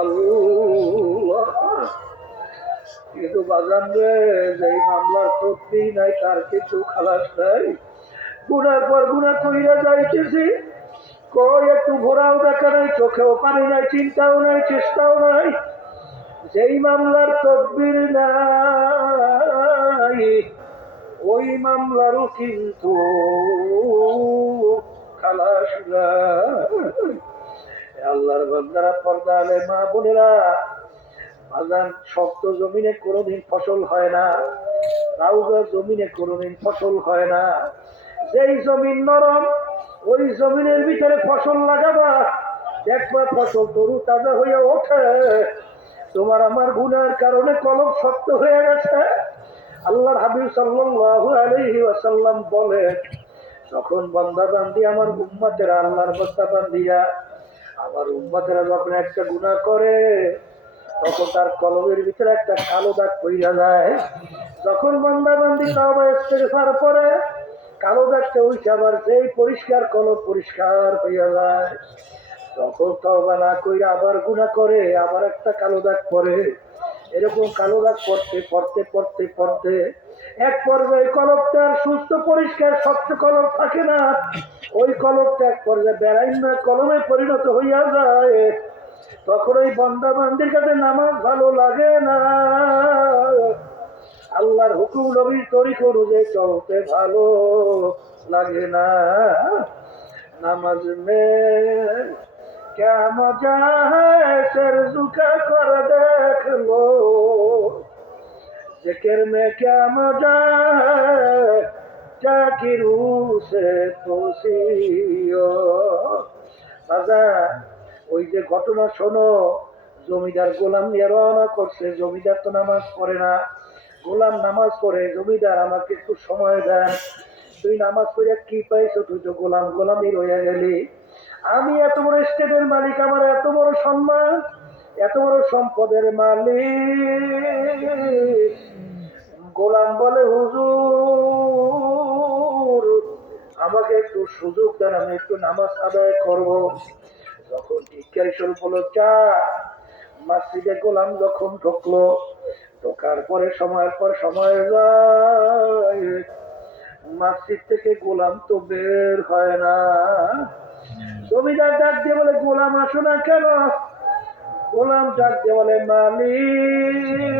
আল্লাহ, কিন্তু বাজান রে, যেই মামলার তথ্যি নাই তার কিছু খালাস নাই। গুনার পর গুনা কইরা যাইতেছি, কই একটু ঘোরাও দেখা নাই, চোখেও পানি নাই, চিন্তাও নাই, চেষ্টাও নাই। যেই মামলার তদবির নাই, ওই মামলারও কিন্তু খালাস নাই। আল্লাহর বান্দারা, পর্দা আলে মা বোনেরা, বাজান শক্ত জমিনে কোনোদিন ফসল হয় না, রাউজা জমিনে কোনোদিন ফসল হয় না। যেই জমিন নরম, ওই জমিনের ভিতরে ফসল লাগাবা, দেখবা ফসল তরু তাজা হয়ে ওঠে। তোমার আমার গুনার কারণে কলম শক্ত হয়ে গেছে। আল্লাহর হাবিব সাল্লাল্লাহু আলাইহি ওয়াসাল্লাম বলে, যখন বান্দা বান্দি আমার উম্মতেরা, আল্লাহর বান্দা বান্দিরা আমার উম্মতেরা যখন একটা গুনাহ করে, তখন তার কলমের ভিতরে একটা কালো দাগ পইরা যায়। যখন বান্দা বান্দি তাওবা ইস্তেগফার করে, কালো দাগটা উঠে আবার যেই পরিষ্কার কলম পরিষ্কার হইয়া যায়। তখন তাওবা না কইরা আবার গুনাহ করে, আবার একটা কালো দাগ পড়ে। এরকম কালো দাগ পড়তে পড়তে পড়তে পড়তে এক পর্যায়ে কলমটা সুস্থ পরিষ্কার স্বচ্ছ কলম থাকে না, ওই কলমটা এক পর্যায়ে বেড়াইনা কলমে পরিণত হইয়া যায়। তখন ওই বান্দা বান্দির কাছে নামাজ ভালো লাগে না, আল্লাহর হুকুম নবীর তরিকা অনুযায়ী চলতে ভালো লাগে না। নামাজ মে क्या मजा है, सर झुका कर देख लो, जिक्र में क्या मजा है, जाकी रूह से पूछियो। রাজা, ওই যে ঘটনা শোনো, জমিদার গোলাম নিয়ে রওনা করছে। জমিদার তো নামাজ পড়ে না, গোলাম নামাজ পড়ে। জমিদার, আমাকে একটু সময় দেন, তুই নামাজ পড়ে কি পাইছো? তুই তো গোলাম গোলামই রয়ে গেলি। আমি এত বড় স্টেটের মালিক, আমার এত বড় সম্মান, এত বড় সম্পদের মালিক। গোলাম বলে, হুজুর আমাকে একটু সুযোগ দেন, আমি একটু নামাজ আদায় করব। যখন টিকারি স্বরূপ হলো, চা মসজিদে গোলাম যখন ঢুকলো, ঢোকার পরে সময়ের পর সময় যায়, মসজিদ থেকে গোলাম তো বের হয় না। জমিদার ডাক দিয়ে বলে, গোলাম আসো না কেন? গোলাম ডাক দিয়ে বলে, মালিক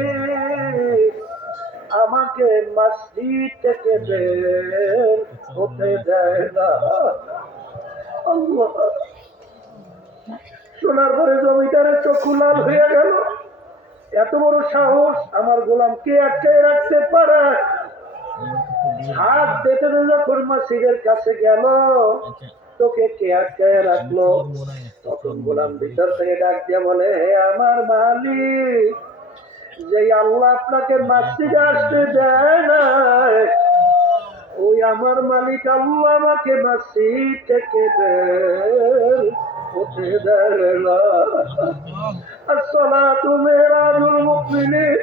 আমাকে মসজিদ থেকে বের হতে দেয় না। আল্লাহ, শোনার পরে জমিদারের চক্ষু লাল হয়ে গেল। এত বড় সাহস, আমার গোলামকে আটকে রাখতে পারে? হাত পেতে যখন মসজিদের কাছে গেল, তোকে কে আটকে রাখলো? তখন গোলাম ভিতর থেকে ডাক দিয়ে বলে, হে আমার মালিক, যে আল্লাহ আপনাকে মসজিদে আসতে দেয় না, ওই আমার মালিক আল্লাহ আমাকে মসজিদ থেকে বের হতে দেয় না। আসসালাতু মিরাজুল মুমিনিন,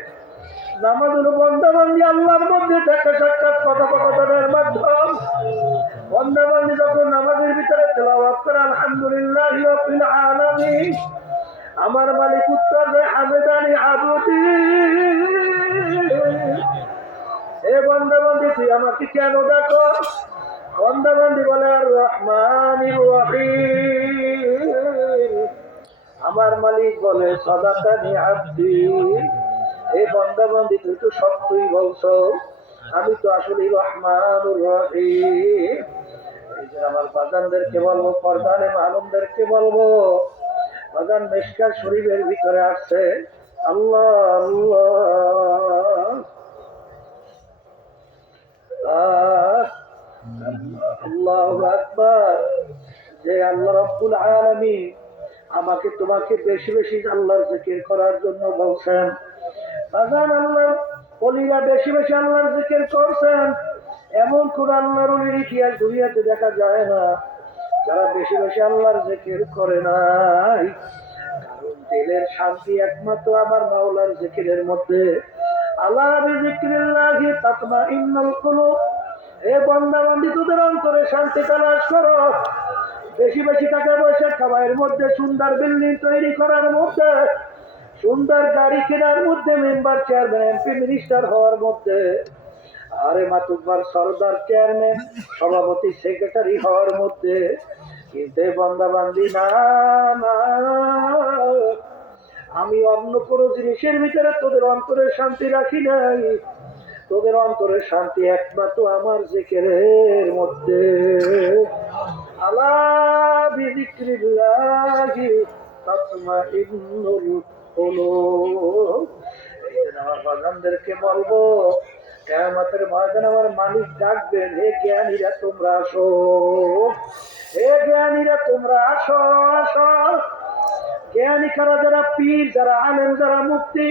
নামাজ হলো বান্দাবান্দি আল্লাহর মধ্যে দেখা সাক্ষাৎ কথোপকথনের মাধ্যম। বান্দাবান্দি যখন নামাজের ভিতরে তেলাওয়াত করে আলহামদুলিল্লাহি রাব্বিল আলামিন, আমার মালিক উত্তর দেয়, হামেদানি আবুদি। এ বান্দাবান্দি, তুই আমাকে কেন ডাকো? বান্দাবান্দি বলে, আর রহমানির রহিম। আমার মালিক বলে, সাদাকানি আব্দি। এই বান্দাবান্দি, তুই তো সত্যই বলছো, আমি তো আসলে রহমানুর রহিম। এই যে আমার বাজানদেরকে বলবো, পর্দারে মালুমদেরকে বলবো, বাজান মিশকাত শরীফের ভিতরে আসছে, আল্লাহ আল্লাহ আল্লাহু আকবার, যে আল্লাহ রাব্বুল আলামিন আমাকে তোমাকে বেশি বেশি আল্লাহর জিকির করার জন্য বলছেন। বাজান, আল্লাহর ওলিরা বেশি বেশি আল্লাহর জিকির করছেন, এমন কোন আল্লাহর ওলির ইতিহাস দুনিয়াতে দেখা যায় না যারা বেশি বেশি আল্লাহর জিকির করে নাই। কারণ দিলের শান্তি একমাত্র আমার মাওলার জিকিরের মধ্যে। আলা বিযিকরিল্লাহি তাতমাইন্নুল কুলুব। এ বান্দা বান্দি, তোদের অন্তরে শান্তি তালাশ করো। বেশি বেশি টাকা পয়সা কামাইয়ের মধ্যে, সুন্দর বিল্ডিং তৈরি করার মধ্যে, সুন্দর গাড়ি কেনার মধ্যে, মেম্বার চেয়ারম্যান এমপি মিনিস্টার হওয়ার মধ্যে, আরে মাতুব্বার সর্দার চেয়ারম্যান সভাপতি সেক্রেটারি হওয়ার মধ্যে, কিন্তু বান্দা বান্দি না না, আমি অন্য কোনো জিনিসের ভিতরে তোদের অন্তরের শান্তি রাখি নাই। তোদের অন্তরের শান্তি একমাত্র আমার জিকিরের মধ্যে। আলা বিযিকরিল্লাহি তাতমাইন্নুল কুলুব। এইজন্য আমার বান্দাদেরকে বলবো, কিয়ামতের ময়দানে আমার মালিক ডাকবেন, হে জ্ঞানীরা তোমরা আসো, হে জ্ঞানীরা তোমরা আসো আসো। জ্ঞানী কারা? যারা পীর, যারা আলেম, যারা মুফতি,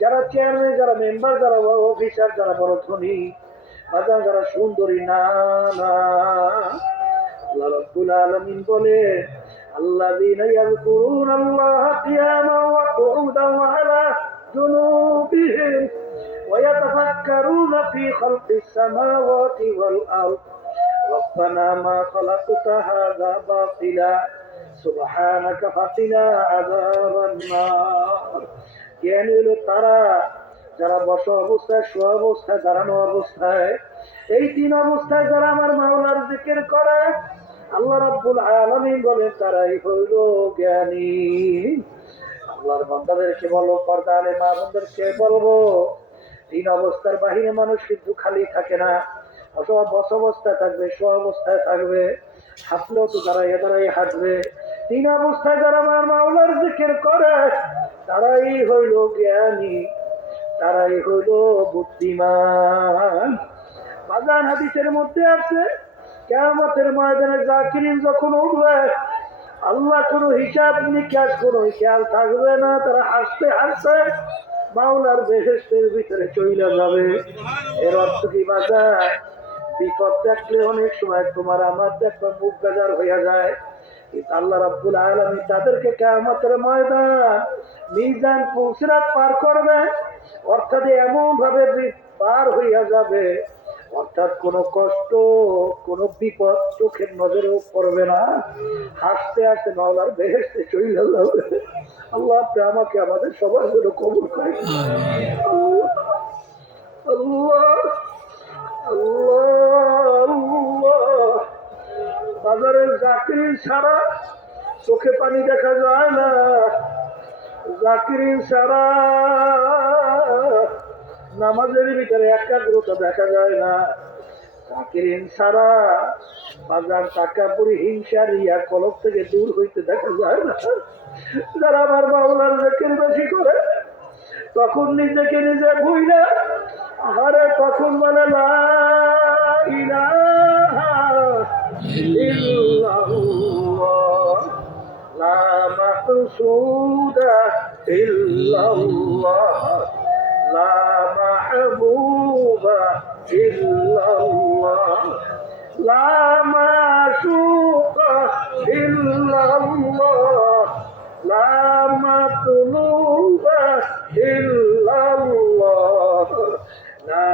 যারা চেয়ারম্যান, যারা মেম্বার, যারা বড় অফিসার, যারা বড় ধনী, যারা সুন্দরী না না। আল্লাহ রাব্বুল আলামিন বলে, আল্লাযীনা ইয়াযকুরুনাল্লাহা কিয়ামান ওয়া কুউদান ওয়া আলা জুনুবিহিম ওয়া ইয়াতাফাক্কারুনা ফী খালকিস সামাওয়াতি ওয়াল আরদ রব্বানা মা খালাকতা হাযা বাতিলা সুবহানাকা ফাকিনা আযাবান নার। জ্ঞানী হলো তারা যারা বসা অবস্থায়, শোয়া অবস্থায়, দাঁড়ানো অবস্থায়, এই তিন অবস্থায় যারা আমার মাওলার জিকির করে, আল্লাহ রাব্বুল আলামিন বলেন তারাই হইল জ্ঞানী। আল্লাহর বান্দাদেরকে বলো, পর্দা আলে মা বোনদেরকে বলবো, তিন অবস্থার বাহিরে মানুষ কিন্তু খালি থাকে না। বস অবস্থায় থাকবে, শোয়া অবস্থায় থাকবে, হাঁটলেও তো দাঁড়াইয়া দাঁড়াইয়া হাঁটবে। তিন অবস্থায় যারা আমার মাওলার জিকির করে তারাই হইল জ্ঞানী, তারাই হইল বুদ্ধিমান। বাজান হাদিসের মধ্যে আছে, কিয়ামতের ময়দানে জাকিরিন যখন উঠবে, আল্লাহ কোনো হিসাব নিকাশ, কোনো খেয়াল থাকবে না। তারা হাসতে হাসতে মাওলার বেহেশতের ভিতরে চলে যাবে। এর অর্থ কি বাজান? বিপদ দেখলে অনেক সময় তোমার আমার একটা মুখ বেজার হইয়া যায়, কিন্তু আল্লাহ রাব্বুল আলামিন তাদেরকে কিয়ামতের ময়দান মিজান পুলসিরাত পার করবে, অর্থাৎ এমন ভাবে পার হইয়া যাবে, অর্থাৎ কোনো কষ্ট, কোনো বিপদ চোখের নজরেও পড়বে না। হাসতে হাসতে মাওলার বেহেশতে চলে যাবে। আল্লাহ আপনি আমাকে আমাদের সবার জন্য কবুল করেন। আল্লাহ আল্লাহ আল্লাহ। বাজারের জাকিরিন ছাড়া চোখে পানি দেখা যায় না, জাকিরিন ছাড়া নামাজের ভিতরে একাগ্রতা দেখা যায় না, জাকিরিন ছাড়া বাজার তাকাপুরি, হিংসা, রিয়া, কলব থেকে দূর হইতে দেখা যায় না। যারা আমার মাওলার জিকির বেশি করে তখন নিজেকে নিজে ভুইলা, আরে তখন বলে লা ইলাহা ইল্লাল্লাহ, লা মাহসুদা ইল্লাল্লাহ, লা মাহবুবা ইল্লাল্লাহ, লা মাশুকা ইল্লাল্লাহ, লা মাতলুবা ইল্লাল্লাহ, লা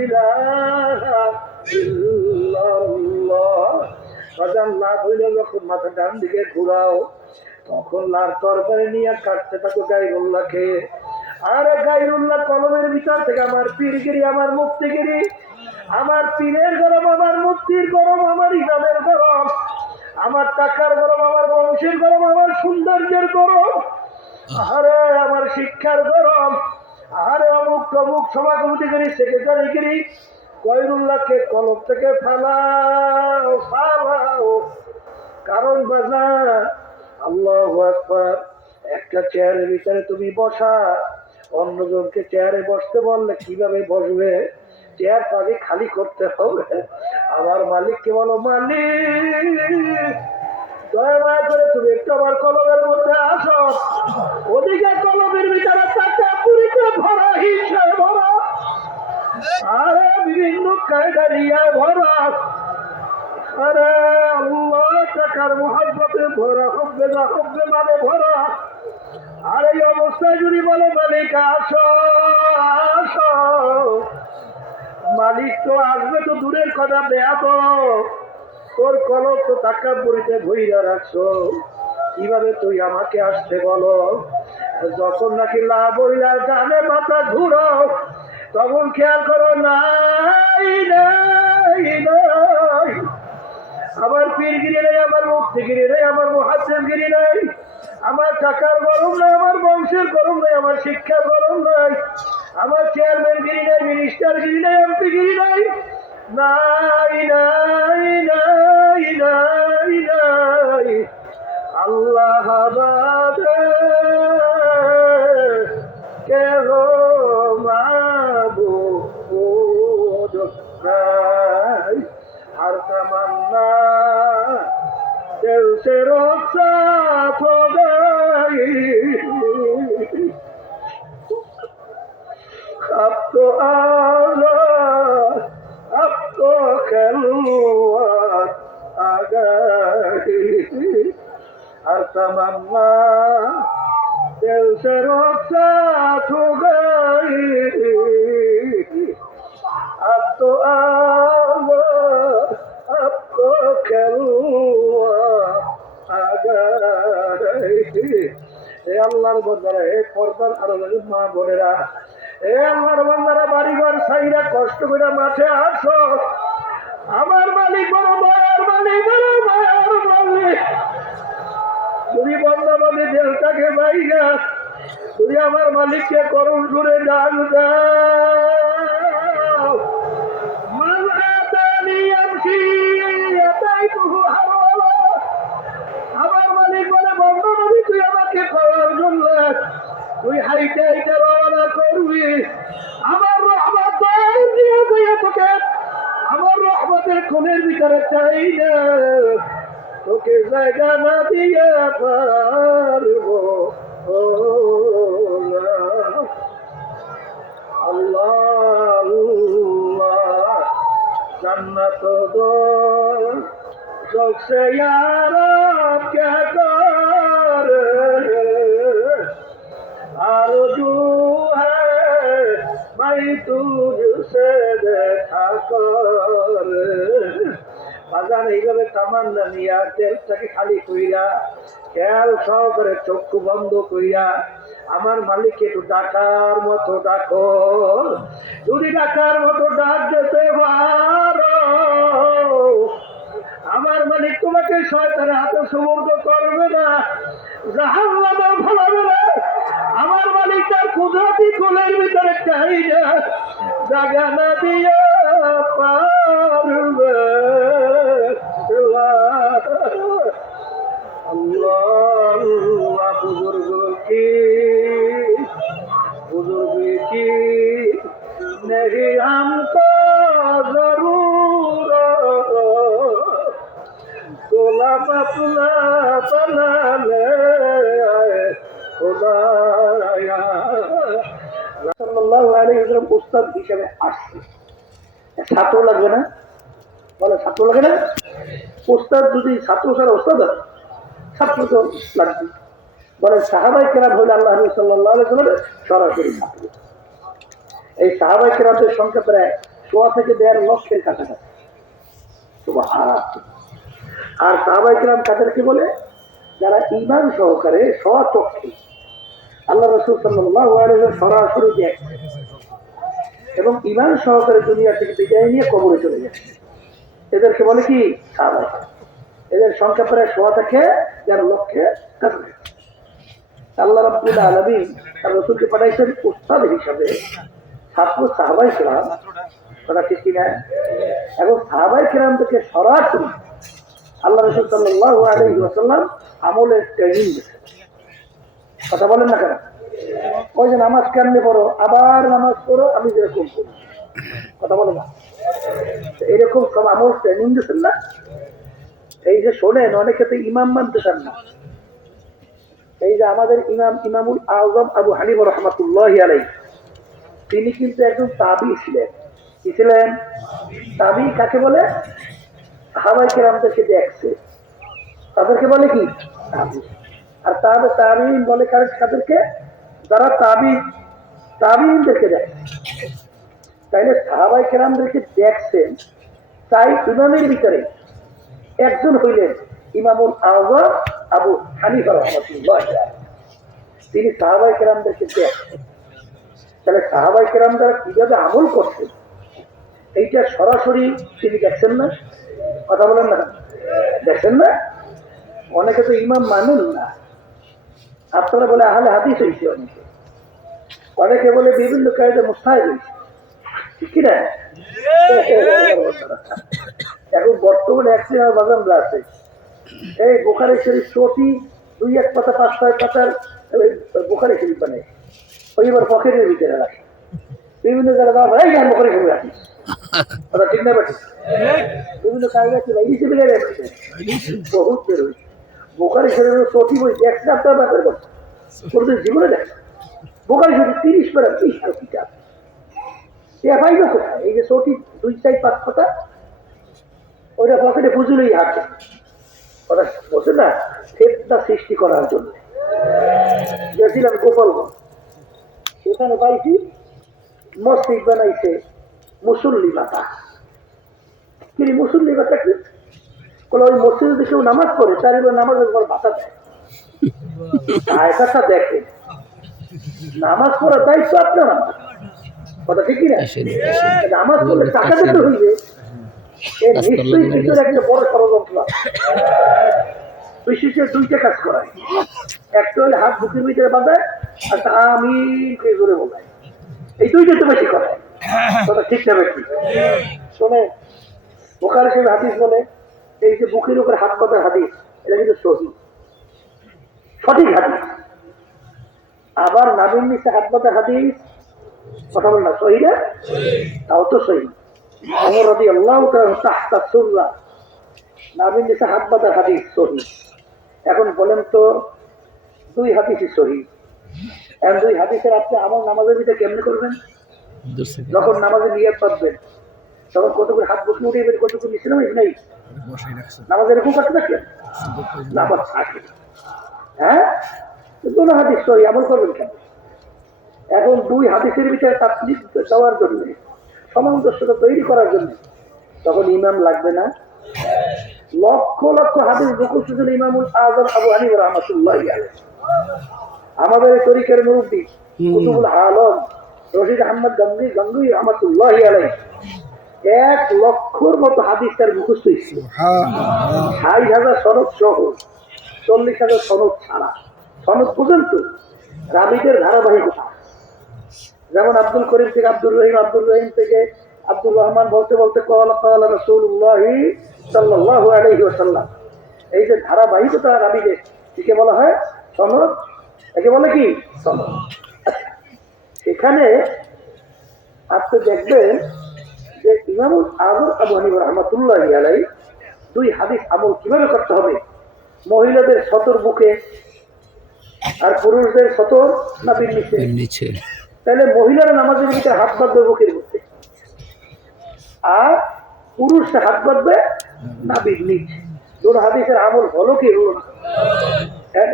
ইলাহা ইল্লাল্লাহ। বাজান লাভ হইলে যখন মাথা ডান দিকে ঘুরাও, তখন লার তরকারি নিয়ে কাটতে থাকো গায়রুল্লাহকে। আরে গায়রুল্লাহ কলমের ভিতর থেকে আমার পীরগিরি, আমার মুফতিগিরি, আমার পীরের গরম, আমার মুফতির গরম, আমার ইমামের গরম, আমার টাকার গরম, আমার বংশের গরম, আমার সৌন্দর্যের গরম, আরে আমার শিক্ষার গরম, আরে অমুক তমুক সভাপতিগিরি, সেক্রেটারিগিরি, গায়রুল্লাহকে কলম থেকে ফালাও ফালাও। কারণ বাজার আল্লাহু আকবার, একটা চেয়ারের ভিতরে তুমি বসা, অন্যজনকে চেয়ারে বসতে বললে কিভাবে বসবে? চেয়ার পাবে খালি করতে হবে। আমার মালিককে বলো, মালিক দয়া করে তুমি একটু আমার কলমের মধ্যে আসো। ওদিকে কলমের ভিতরে টাকা পুরিতে ভরা, হিংসায় ভরা, আরে বিভিন্ন কায়দারিয়া ভরা, আরে আল্লাহ টাকার মোহাব্বতে ভরা, হব্বে না হব্বে মানে ভরা। আর এই অবস্থায় যদি বলো মালিক আসো আসো, মালিক তো আসবে তো দূরের কথা, বেয়া তো তোর কলম তো টাকা পুরিতে ভইরা রাখছো, কিভাবে তুই আমাকে আসতে বলো? যখন নাকি লাভ হইলা ডানে মাথা ঘুরো, তখন খেয়াল করো নাই নাই নাই, আমার পীরগিরি নেই, আমার মুক্তিগিরি নেই, আমার মুহাদ্দিসগিরি নেই, আমার টাকার গরম নাই, আমার বংশের গরম নাই, আমার শিক্ষার গরম নাই, আমার চেয়ারম্যান গিরি নাই, মিনিস্টার গিরি নাই, এমপি গিরি নাই, নাই নাই নাই নাই নাই, আল্লাহ বাদে কেহ মাবুদ নাই। हर तमन्ना दिल से रुखसत हो गई, अब तो आज़ाद, अब तो खिलवत आ गई, हर तमन्ना दिल से रुखसत हो गई, अब तो आपको আল্লাহর বন্দারা, হে পর্দার আড়ালে মা বোনেরা, এ আল্লাহর বন্দারা, বাড়িঘর সাইরা কষ্ট করে মাঠে আসো। আমার মালিক বড় দয়ার মালিক, বড় দয়ার মালিক। তুমি বন্দাবাদী দেহটাকে বাইরা তুমি আমার মালিককে করুণ সুরে ডাক দাও। আমার মালিক বলে বন্ধবাদী তুই আমাকে করার জন্য তুই হাইটে হাইটে রওনা করবি। আমার রহমত দিয়ে তোকে আমার রহমতের খুনের ভিতরে চাই না, তোকে জায়গা না দিয়ে পারবো আল্লাহ আল্লাহ। जन्नत दो जोक से यार क्या कर, आरज़ू है मैं तुझसे देखा कर। বাজান এইভাবে তামান্না নিয়া তেলটাকে খালি কইরা খেয়াল সহকারে চক্ষু বন্ধ কইরা আমার মালিককে একটু ডাকার মতো ডাকো। যদি ডাকার মতো ডাক যেতে পারো, আমার মালিক তোমাকে শয়তানের হাতে সমর্থ করবে না, জাহান্নামে ফেলাবে না। আমার মালিক তার কুদরতি কোলের ভিতরে চাই না, জায়গা না দিয়ে পারবে। अल्लाह बुजुर्ग की नहीं हमको जरूरत, गोलाम अपना बना ले खुदाया। সাল্লাল্লাহু আলাইহি ওয়াসাল্লাম উস্তাদ হিসেবে আসছে, ছাত্র লাগবে না? বলে ছাত্র লাগে না? উস্তাদ যদি ছাত্র ছাড়া উস্তাদ হয়, ছাত্র তো লাগবে। বলে সাহাবাই কেরাম হইলে আল্লাহ নবী সাল্লাল্লাহু আলাইহি ওয়াসাল্লামের সরাসরি ছাত্র। এই সাহাবাই কেরামদের সংখ্যা প্রায় 1.5 থেকে 1.5 লক্ষের কাছাকাছি। আর সাহাবাই কেরাম কাদেরকে বলে? যারা ঈমান সহকারে স্বচক্ষে আল্লাহ রাসূল সাল্লাল্লাহু আলাইহি ওয়াসাল্লাম সরাসরি দেখে এবং ঈমান সহকারে দুনিয়া থেকে বিদায় নিয়ে কবরে চলে যাচ্ছে, এদেরকে বলে কি? সাহাবাই। এদের সংখ্যা প্রায় 1.5 থেকে 1.5 লক্ষের কাছাকাছি। আল্লাহ রাব্বুল আলামিন তার রাসূলকে পাঠাইছেন উস্তাদ হিসাবে, ছাত্র সাহাবাই কেরাম, কথা ঠিক কিনা? এবং সাহাবাই কেরাম থেকে সরাসরি আল্লাহ রাসূল সাল্লাল্লাহু আলাইহি ওয়াসাল্লাম আমলের ট্রেনিং দিয়েছেন। কথা বলেন না কেন? ওই যে নামাজ কেমনে পড়ো, আবার নামাজ পড়ো আমি যেরকম করি, কথা বলে না? এরকম সব আমল ট্রেনিং দিয়েছেন না? এই যে শোনেন, অনেকে তো ইমাম মানতে চান না। এই যে আমাদের ইমামুল আযম আবু হানিফা রাহমাতুল্লাহি আলাইহি, তিনি কিন্তু একজন তাবী ছিলেন। কি ছিলেন? তাবী কাকে বলে? সাহাবায়ে কেরামদেরকে দেখছে, তাদেরকে বলে কি? তাবী। আর তাবিঈন বলে কাদেরকে? যারা তাবিঈনদেরকে দেখে। তাইলে সাহাবায়ে কেরামদেরকে দেখছেন, তাই ইমামের ভিতরে একজন হইলেন ইমামুল আযম আবু হানিফা রাহমাতুল্লাহ আলাইহি, তিনি সাহাবায়ে কেরামদেরকে দেখেন। তাহলে সাহাবায়ে কেরামরা কিভাবে আমল করতেন এইটা সরাসরি তিনি দেখছেন না? কথা বলেন না, দেখছেন না? অনেকে তো ইমাম মানুন না, আপনারা বলে আহলে হাদিস হয়েছে, অনেকে অনেকে বলে বিভিন্ন কায়দে মুস্তাহিদ হয়েছে, ঠিক কিনা? এখন বর্তমানে একশিয়া বাজানরা আছে, এই বোখারি শরীফ চটি 2-1 পাতা 5-6 পাতার বোখারি শরীফ বানায়, ওই এবার পকেটের ভিতরে রাখে, বিভিন্ন জায়গায় দেওয়া হয় গান বোখারি শরীফ রাখি, কথা ঠিক না? বাকি বিভিন্ন কায়দা ছিল এই হিসেবে বহুত বের হয়েছে। বোখারি শরীফের চটি বই দেখছে আপনার ব্যাপার করছে, কোনদিন জীবনে দেখছে বোখারি শরীফ 30 পারা 30 কিতাব, পাইল কোথায়? এই যে চটি 2-4-5 পাতা, ওইটা পকেটে বুঝলেই হাঁটে, কথা বলছে না, ফেতনা সৃষ্টি করার জন্য। গেছিলাম গোপালগঞ্জ, সেখানে পাইছি মসজিদ বানাইছে মুসল্লি মাতা। কিন্তু মুসল্লি মাতা কি? ওই মসজিদে যদি কেউ নামাজ পড়ে তার এবার নামাজের পর ভাতা দেয়, আয়সাটা দেখে নামাজ পড়ার দায়িত্ব আপনার না, কথা ঠিক না? নামাজ পড়লে টাকা দিতে হইবে, নিশ্চয়ই ভিতরে একটা বড় ষড়যন্ত্র। বিশেষের 2টা কাজ করায়, একটা হলে হাত বুকের ভিতরে বাঁধায়, আর আমি জোরে বলায়, এই 2টা তো বেশি করায়, কথা ঠিক না? বেশি শোনে বোখারি শরীফ হাদিস বলে এই যে বুকের উপরে হাত বাঁধার হাদিস, এটা কিন্তু সহিহ, সঠিক হাদিস। আবার নাবির নিচে হাত বাঁধার হাদিস, কথা বল না, সহিহ না? তাও তো সহিহ। ওমর রাদিয়াল্লাহু তাআলা তাহতা সুররা, নাবির নিচে হাত বাঁধার হাদিস সহিহ। এখন বলেন তো 2 হাদিসই সহিহ, এখন 2 হাদিসের আপনি আমল নামাজের ভিতরে কেমনে করবেন? যখন নামাজে নিয়ত করবেন তখন কতগুলো হাত বুকে উঠে বের, কতগুলো নিচে নামাজ নেই, নামাজের এরকম করতে থাকলেন, নামাজ থাকে। হ্যাঁ, 2 হাদিস সহিহ, আমল করবেন কেন? এখন 2 হাদিসের ভিতরে তাফসীর দেওয়ার জন্য, সামঞ্জস্যতা তৈরি করার জন্য তখন ইমাম লাগবে না? লক্ষ লক্ষ হাদিস মুখস্থ ছিল ইমামুল আযম আবু হানিফা রাহমাতুল্লাহ আলাইহি, আমাদের তরিকার মুরব্বি কুতুবুল আলম রশিদ আহমদ গঙ্গুই রাহমাতুল্লাহ আলাইহি 1 লক্ষর মতো হাদিস তার মুখস্থ ছিল, 60,000 সনদ সহ, 40,000 সনদ ছাড়া, সনদ পর্যন্ত রাবীদের ধারাবাহিকতা। যেমন আব্দুল করিম থেকে আব্দুর রহিম, আব্দুর রহিম থেকে আব্দুর রহমান, বলতে বলতে ক্বালা ক্বালা রাসূলুল্লাহ সাল্লাল্লাহু আলাইহি ওয়াসাল্লাম, এই যে ধারাবাহিকতা রাবীদের, একে বলা হয় সনদ, একে বলে কি সনদ। এখানে আপনি দেখবেন যে ইমামুল আযম আবু হানিফা রাহমাতুল্লাহ আলাইহি 2 হাদিস আমল কিভাবে করতে হবে, মহিলাদের সতর বুকে আর পুরুষদের সতর নাভির নিচে। তাহলে মহিলারা নামাজের ভিতরে হাত বাঁধবে বুকের মধ্যে, আর পুরুষরা হাত বাঁধবে নাভির নিচে। 2 হাদিসের আমল হলো কি হলো না?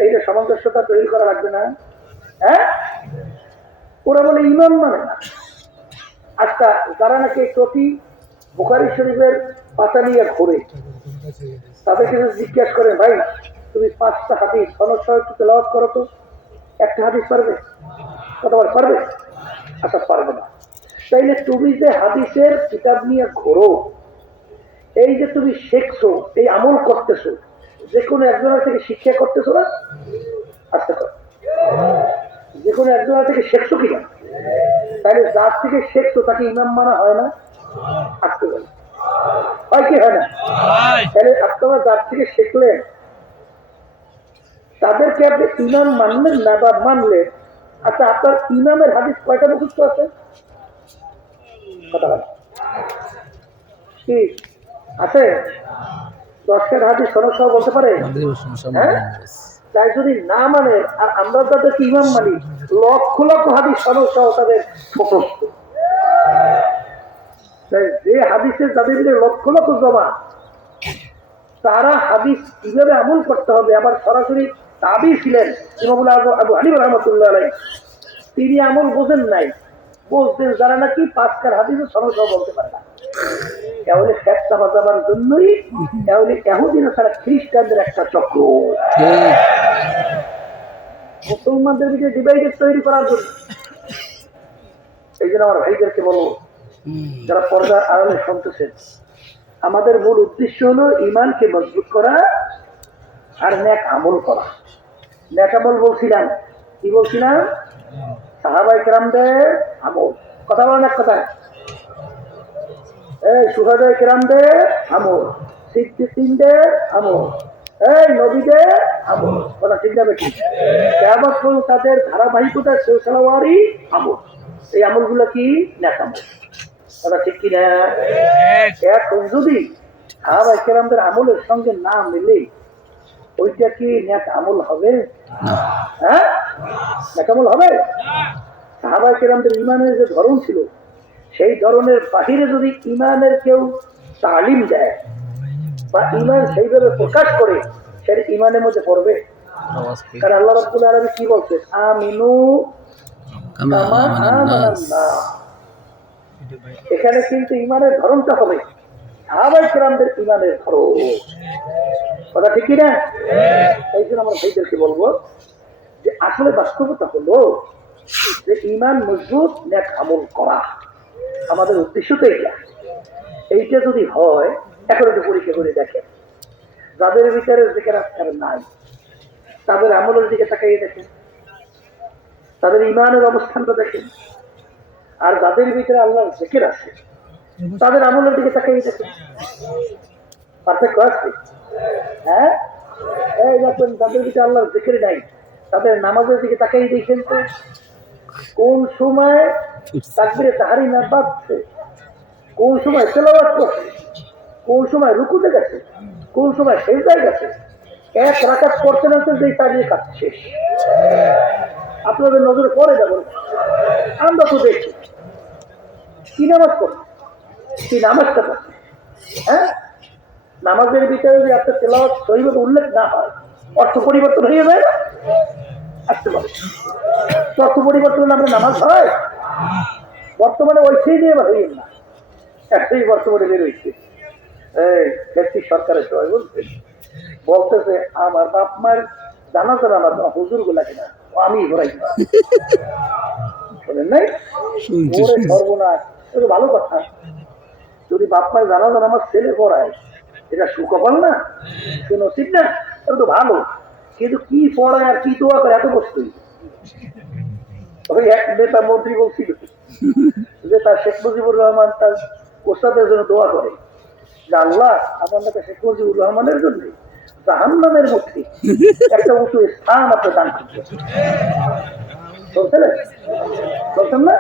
এইটা সামঞ্জস্যতা তৈরি করা লাগবে না? হ্যাঁ, ওরা বলে ইমাম মানে না। আচ্ছা, যারা নাকি প্রতি বুখারী শরীফের পাতা নিয়ে ঘোরে, তাদেরকে জিজ্ঞাসা করেন, ভাই তুমি 5টা হাদিস সনদ সহ একটু তেলাওয়াত করো তো, একটা হাদিস পারবে? কথা বল, পারবে? আচ্ছা, পারবে না। তাইলে তুমি যে হাদিসের কিতাব নিয়ে ঘোরো, এই যে তুমি শিখছো, এই আমল করতেছো, যে কোনো একজনের থেকে শিক্ষা করতেছো না? আচ্ছা, যে কোনো একজনের থেকে শিখছো কিনা? তাহলে যার থেকে শিখছো তাকে ইমাম মানা হয় না? আসতে বলে হয় কি হয় না? তাহলে আপনারা যার থেকে শিখলেন তাদেরকে আপনি ইমাম মানলেন না বা মানলেন, আচ্ছা আপনার ইমামের হাদিস কয়টা মুখস্থ আছে? কথা বলে কি আছে? 10টা হাদিস সনদ সহ বলতে পারে? হ্যাঁ, তাই যদি না মানে, আর আমরা তাদেরকে ইমাম মানি, লক্ষ লক্ষ হাদিস সনদ সহ তাদের মুখস্থ। যে হাদিসের তাদের ভিতরে লক্ষ লক্ষ জমা, তারা হাদিস কিভাবে আমল করতে হবে, আবার সরাসরি তাবি ছিলেন ইমামুল আযম আবু হানিফা রাহমাতুল্লাহ আলাইহি, তিনি আমল বোঝেন নাই, বলতেন যারা নাকি 5 হাদিসের সনদ সহ বলতে পারে না। তাহলে ফেতনা বাজাবার জন্যই, তাহলে ইহুদিরা ছাড়া খ্রিস্টানদের একটা চক্র, মুসলমানদের ভিতরে ডিভাইডেড তৈরি করার জন্য। এই জন্য আমার ভাইদেরকে বলবো, যারা পর্দার আড়ালে শুনতেছেন, আমাদের মূল উদ্দেশ্য হলো ইমানকে মজবুত করা আর নেক আমল করা। নেক আমল বলছিলাম, কি বলছিলাম? সাহাবায়ে কেরামদের আমল। কথা বলেন এক কথা, এই শুহাদায়ে কেরামদের আমল, সিদ্দিকীনদের আমল, এই নবীদের আমল। কথা ঠিক না বেঠিক? কিয়ামত পর্যন্ত তাদের ধারাবাহিকতার সিলসিলাওয়ারি আমল। এই আমলগুলো কি? নেক আমল। কথা ঠিক কিনা? এখন যদি সাহাবায়ে কেরামদের আমলের সঙ্গে না মিলে, ওইটা কি নেক আমল হবে? হ্যাঁ, নেক আমল হবে? সাহাবায়ে কেরামদের ইমানের যে ধরন ছিল, সেই ধরনের বাহিরে যদি ইমানের কেউ তালিম দেয় বা ইমান সেইভাবে প্রকাশ করে, সেটা ইমানের মধ্যে পড়বে। কারণ আল্লাহ রাব্বুল আলামিন কি বলছেন? আমিনু কামা আমানান নাস। এখানে কিন্তু ইমানের ধরনটা হবে সাহাবায়ে কেরামদের ইমানের ধরন। কথা ঠিক না? এই জন্য আমার ভাইদেরকে বলবো যে আসলে বাস্তবতা হলো যে ইমান মজবুত, নেক আমল করা আমাদের উদ্দেশ্য তো এইটা। এইটা যদি হয়, এখন একটু পরীক্ষা করে দেখেন, যাদের ভিতরে জিকির আজকার নাই, তাদের আমলের দিকে তাকাইয়ে দেখেন, তাদের ইমানের অবস্থানটা দেখেন। আর যাদের ভিতরে আল্লাহর জিকির আছে, তাদের আমলের দিকে তাকাইয়ে দেখেন, পার্থক্য আছে। হ্যাঁ, এই দেখেন, যাদের ভিতরে আল্লাহর জিকির নাই, তাদের নামাজের দিকে তাকাইয়ে দেখেন তো কোন সময় তাকবীরে তাহরিম বাজছে, কোন সময় তেলাওয়াত করছে, কোন সময় রুকুতে গেছে, কোন সময় সেজদায় গেছে। এক রাকাত করতে না যেই তারিয়ে কাজ শেষ। আপনাদের নজরে পড়ে যাবেন, আমরা তো দেখছি কি নামাজ পড়ছে, কি নামাজটা পড়ছে। হ্যাঁ, নামাজের ভিতরে যদি আপনার তেলাওয়াত সহিভাবে উল্লেখ না হয়, অর্থ পরিবর্তন হয়ে যায় না? আসতে পারে অর্থ পরিবর্তন আমরা নামাজ হয় বর্তমানে ওই সেই নিয়ে হইল না। একটাই বর্তমানে বের হয়েছে, এই সরকারের সবাই বলতেছে আমার বাপ মায়ের জানাতেন আমার হুজুর গুলা কিনা আমি ঘোরাই শোনেন নাই? ওরে সর্বনাশ, এটা ভালো কথা। যদি বাপ মায়ের জানাতেন আমার ছেলে পড়ায়, এটা সুকপাল না, সুনসিব না? এটা তো ভালো। কিন্তু কি পড়ায় আর কি দোয়া করে এত বস্তুই। ওই এক নেতা মন্ত্রী বলছিল যে তার শেখ মুজিবুর রহমান তার ওস্তাদের জন্য দোয়া করে যে আল্লাহ আমার নাকি শেখ মুজিবুর রহমানের জন্য জাহান্নামের মধ্যে একটা উঁচু স্থান আপনি দান করছেন। বলছিলেন, বলছেন না?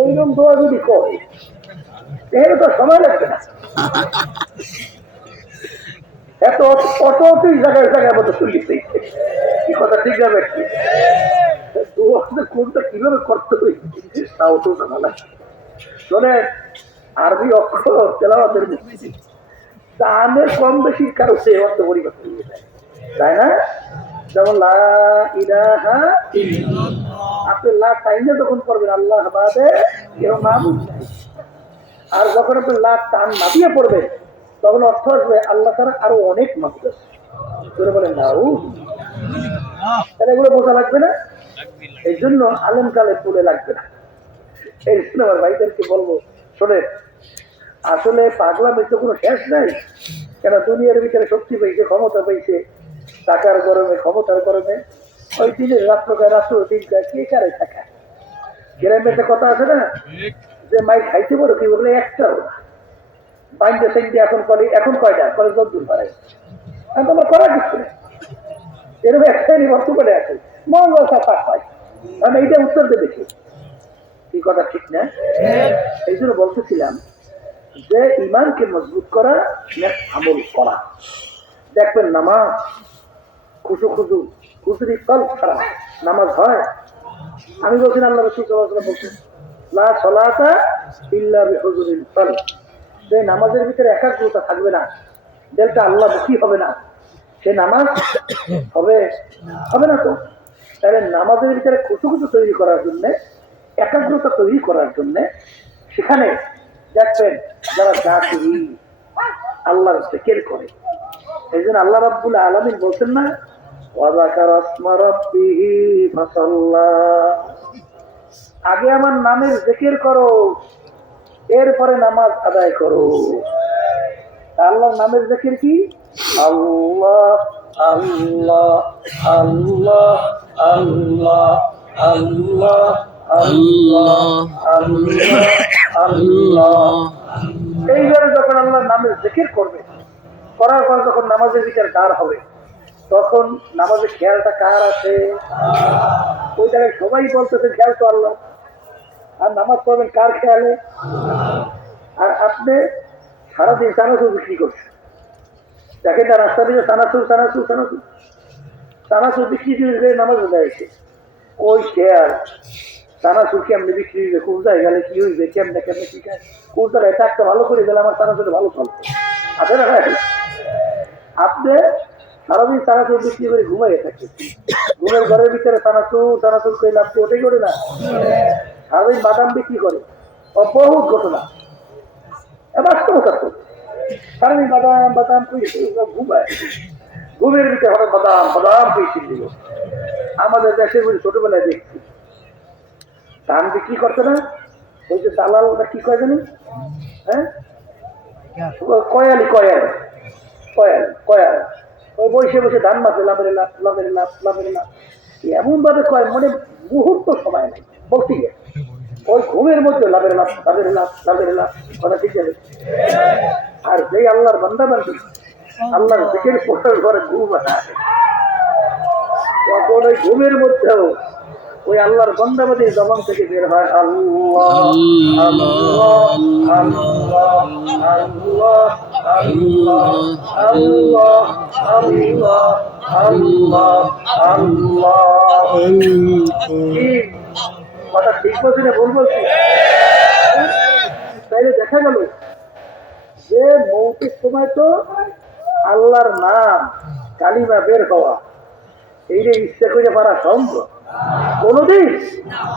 এইরকম দোয়া যদি করে তাহলে তো সময় লাগবে না। এত অত অতই জায়গায় জায়গায় মতো চলিতে, কি কথা ঠিক যাবে একটু কোনটা কিভাবে করতে হয়েছে তাও তো জানা লাগে। শোনে, আরবি অক্ষর তেলাওয়াতের দানের কম বেশির কারণে অর্থ পরিবর্তন হয়ে যায়, তাই না? যেমন লা ইলাহা ইল্লাল্লাহ, আপনি লা টাইনে যখন পড়বেন আল্লাহ বাদে কেউ মাবুদ নাই, আর যখন আপনি লা টান না দিয়ে পড়বেন তখন অর্থ আসবে আল্লাহ ছাড়া আরো অনেক মাবুদ আছে। বলেন না, তাহলে এগুলো বোঝা লাগবে না। এই জন্য আলেম কালে তুলে লাগবে না। এই জন্য আমার ভাইদেরকে বলবো, শোনে, আসলে পাগলামের তো কোনো শেষ নাই। কেন দুনিয়ার ভিতরে শক্তি পেয়েছে, ক্ষমতা পেয়েছে, টাকার গরমে, ক্ষমতার গরমে ওই দিনের রাত্রকায় রাত্র দিন কে কারে থাকা। গ্রামের একটা কথা আছে না যে মাই খাইতে পারো কি বলে একটাও না বাইন্দে সেন্টে এখন কলে, এখন কয়টা কলে দূর পাড়ায় তোমার করার কিছু নেই। এরকম একটাই বর্তমানে আছে মঙ্গল পায়, মানে এইটা উত্তর দেবেছে। কি কথা ঠিক না? এই জন্য বলতেছিলাম যে ইমানকে মজবুত করা, আমল করা। দেখবেন নামাজ খুশুরি ফল ছাড়া নামাজ হয়? আমি বলছি আল্লাহ রাসূল সাল্লাল্লাহু আলাইহি ওয়াসাল্লাম বলছেন লা সালাতা ইল্লা বিহুজুরিল কলব, যে নামাজের ভিতরে একাগ্রতা থাকবে না, দিলটা আল্লাহমুখী হবে না, সে নামাজ হবে না। তো তাহলে নামাজের ভিতরে খুশু তৈরি করার জন্য, একাগ্রতা তৈরি করার জন্য সেখানে দেখবেন যারা জাকিরি আল্লাহর জিকির করে, এই জন্য আল্লাহ রাব্বুল আলামিন বলছেন না, ওয়া যাকারা ইসমা রাব্বিহি ফাসাল্লা, আগে আমার নামের জিকির করো, এরপরে নামাজ আদায় করো। আল্লাহর নামের জিকির কি? আল্লাহ আল্লাহ আল্লাহ আল্লাহ আল্লাহ আল্লাহ আল্লাহ আল্লাহ। এইভাবে যখন আল্লাহর নামের জিকির করবে, করার পর যখন নামাজের ভিতরে দাঁড় হবে, তখন নামাজের খেয়ালটা কার আছে? ওই জায়গায় সবাই বলতেছে খেয়াল তো আল্লাহ, আর নামাজ পড়বেন কার খেয়ালে? আর আপনি সারাদিন চানাচুর বিক্রি করছেন, দেখেন না রাস্তা দিয়ে চানাচুর চানাচুর চানাচুর চানাচুর বিক্রি করে নামাজ বোঝা এসে ওই খেয়াল চানাচুর কেমনে বিক্রি হইবে, কোন জায়গায় গেলে কি হইবে, কেমনে কেমনে কি খায়, কোন জায়গায় টাকটা ভালো করে গেলে আমার চানাচুর ভালো চলবে। আছে না ভাই? আপনি সারাদিন চানাচুর বিক্রি করে ঘুমাইয়ে থাকছেন, ঘুমের ঘরের ভিতরে চানাচুর চানাচুর করে লাভ ওটাই করে না, সারাদিন বাদাম বিক্রি করে, বহুত ঘটনা বাস্তবতা তো। সারাদিন বাদাম বাদাম করে ঘুমায়, ঘুমের ভিতরে হঠাৎ বাদাম বাদাম পেয়েছিল দিল। আমাদের দেশের মধ্যে ছোটবেলায় দেখছি ধান বিক্রি করছে না, ওই যে দালাল ওটা কি কয় জানি, হ্যাঁ কয়ালি কয়ালি কয়াল কয়াল, ওই বসে বসে ধান মাপে লাভের লাভ লাভের লাভ লাভের লাভ, এমন ভাবে কয় মনে মুহূর্ত সময় নেই বলতে গিয়ে, ওই ঘুমের মধ্যে লাভের লাভ লাভের লাভ লাভের লাভ কথা ঠিক আছে। আর যেই আল্লাহর বান্দা বান্দি আল্লাহর জিকির পড়ার ঘরে ঘুম আসে, তখন ওই ঘুমের মধ্যেও ওই আল্লাহর বান্দাবাদীর জবান থেকে বের হয় আল্লাহ আল্লাহ আল্লাহ আল্লাহ আল্লাহ আল্লাহ আল্লাহ আল্লাহ আল্লাহ। কথা ঠিক বলছি না ভুল বলছি? তাইলে দেখা গেল যে মৌতের সময় তো আল্লাহর নাম কালিমা বের হওয়া এইটা ইচ্ছা করে পারা সম্ভব কোনদিন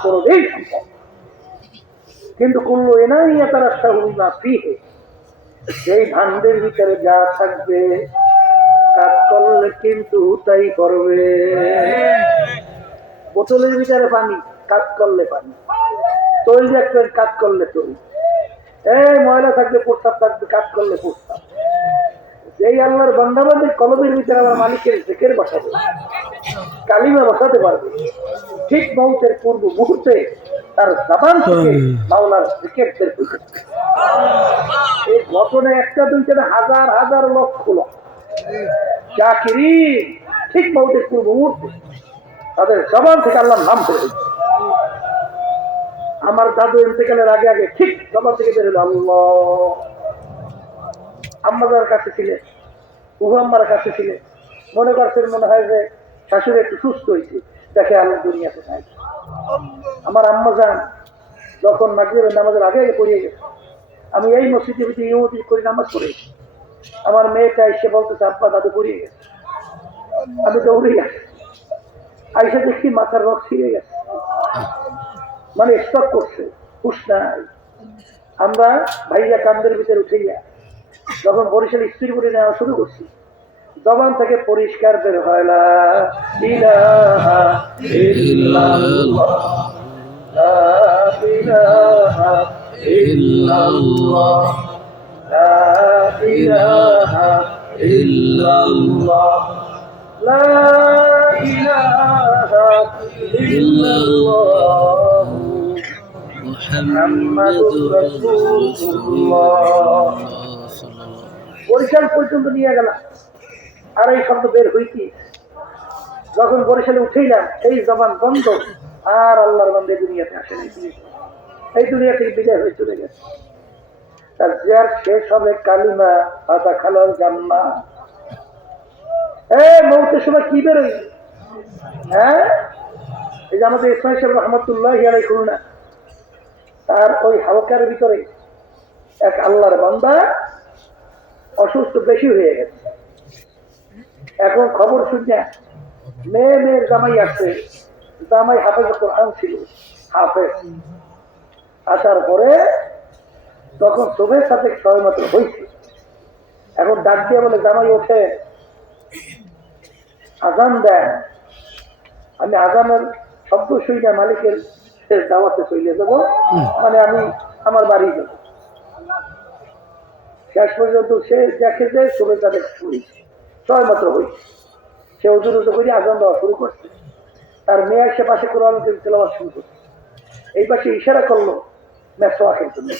কোনদিন সম্ভব, কিন্তু কুল্লু এনাইয়া তারা সাহুমা ফিহে, সেই ভান্ডের ভিতরে যা থাকবে কাজ করলে কিন্তু তাই করবে। বোতলের ভিতরে পানি, কাজ করলে পানি, তৈল রাখবেন কাজ করলে তৈল, এই ময়লা থাকবে প্রস্তাব থাকবে কাজ করলে প্রস্তাব। যেই আল্লাহর বান্দাবাদের কলমের ভিতরে আমার মালিকের জিকির বসাবে, কালিমা বসাতে পারবে, ঠিক মৌতের পূর্ব মুহূর্তে তার জবান থেকে মাওলার জিকির বের হয়ে যাবে। এই ঘটনা একটা দুইটা না, হাজার হাজার লক্ষ লক্ষ জাকিরি ঠিক মৌতের পূর্ব মুহূর্তে তাদের জবান থেকে আল্লাহর নাম বের হয়েছে। আমার দাদু ইন্তেকালের আগে আগে ঠিক জবান থেকে বের হলো আল্লাহ। আম্মাজার কাছে ছিলেন, উহাম্মার কাছে ছিলেন, মনে করছেন মনে হয় যে শাশুড়ি একটু সুস্থ হয়েছে, দেখে আল্লাহ দুনিয়াতে নাই। আমার আম্মা যান যখন মাগরিবের নামাজের আগে আগে পড়িয়ে গেছে, আমি এই মসজিদে ভিতরে ইউতি করে নামাজ পড়েছি, আমার মেয়েটা এসে বলতেছে আব্বা দাদু পড়িয়ে গেছে। আমি দৌড়ে গেছি, আইসা দেখি মাথার রক ছিঁড়ে গেছে, মানে স্টক করছে, হুশ নাই। আমরা ভাইয়া কান্দের ভিতরে উঠে গিয়া যখন বরিশাল স্ত্রী করে নেওয়া শুরু করছি, জবান থেকে পরিষ্কার বের হয় লা ইলাহা ইল্লাল্লাহ লা ইলাহা ইল্লাল্লাহ লা ইলাহা ইল্লাল্লাহ লা ইলাহা ইল্লাল্লাহ মুহাম্মাদুর রাসূলুল্লাহ। বরিশাল পর্যন্ত নিয়ে গেলাম, আর এই শব্দ বের হইতি। যখন বরিশালে উঠেইলাম এই জবান বন্ধ, আর আল্লাহর বান্দা দুনিয়াতে আসে নাই, এই দুনিয়া থেকে বিদায় হয়ে চলে গেছে। তার যার শেষ হবে কালিমা ফাতা খালাল জান্নাহ। মৌতের সময় কি বেরোই, হ্যাঁ এই যে আমাদের ইসমাইল সাহেব রহমতুল্লাহ আলাইহি খুলনা, তার ওই হালকার ভিতরে এক আল্লাহর বান্দা অসুস্থ বেশি হয়ে গেছে। এখন খবর শুনে মেয়ের জামাই আসছে, জামাই হাফেজ কোরআন ছিল, হাফেজ। আসার পরে তখন শোভের সাথে ছয় মাত্র হয়েছে। এখন ডাক দিয়ে বলে জামাই ওঠে, আজান দেন। আমি আজানের শব্দ শুই না, মালিকের দাওয়াতে চলে যাবো, মানে আমি আমার বাড়ি যাব। শেষ পর্যন্ত সে দেখে যে শোভের সাথে শুয়েছে, ছয় মাত্র হয়েছে। সে ওজন করে আজান দেওয়া শুরু করছে। তার মেয়ের সে পাশে কোরআন তেলাওয়াত শুরু করছে। এই পাশে ইশারা করলো মেসওয়াকের জন্য।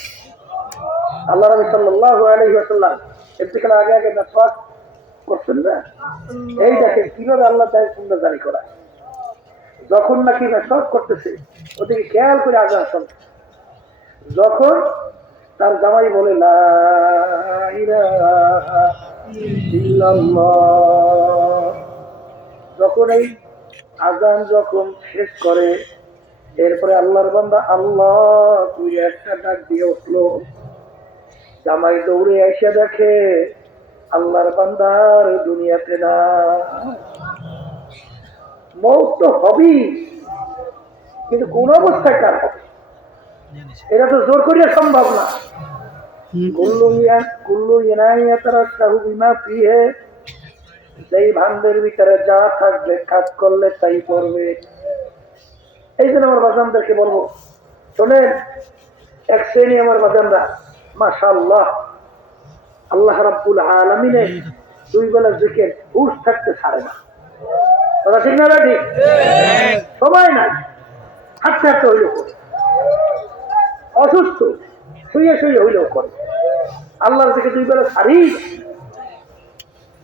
আল্লাহ নবী সাল্লাল্লাহু আলাইহি ওয়াসাল্লাম ইন্তেকালের আগে আগে মেসওয়াক করছেন না। এই দেখেন কিভাবে আল্লাহ তাআলা সুন্নাহ জারি করা। যখন নাকি মেসওয়াক করতেছে ওদিকে খেয়াল করে আজান শুনছে। যখন তার জামাই বলে লা ইলাহা ইল্লাল্লাহ, যখন এই আজান যখন শেষ করে, এরপরে আল্লাহর বান্দা আল্লাহ তুই একটা ডাক দিয়ে উঠলো। জামাই দৌড়ে এসে দেখে আল্লাহর বান্দার দুনিয়াতে না। মৌত তো হবেই, কিন্তু কোন অবস্থায় কার হবে এটা তো জোর করিয়া সম্ভব না। সেই ভান্ডের ভিতরে যা থাকবে কাজ করলে তাই পড়বে। এই জন্য আমার বাজানদেরকে বলবো, শোনেন, এক শ্রেণী আমার বাজানরা মাশাআল্লাহ আল্লাহ রাব্বুল আলামিনের দুই বেলা জিকির হুশ থাকতে ছাড়ে না। কথা ঠিক না? ঠিক সময় নাই, হাঁটতে হাঁটতে হইলেও করে, অসুস্থ শুয়ে শুয়ে হইলেও করে, আল্লাহর দিকে দুই বেলা ছাড়ি।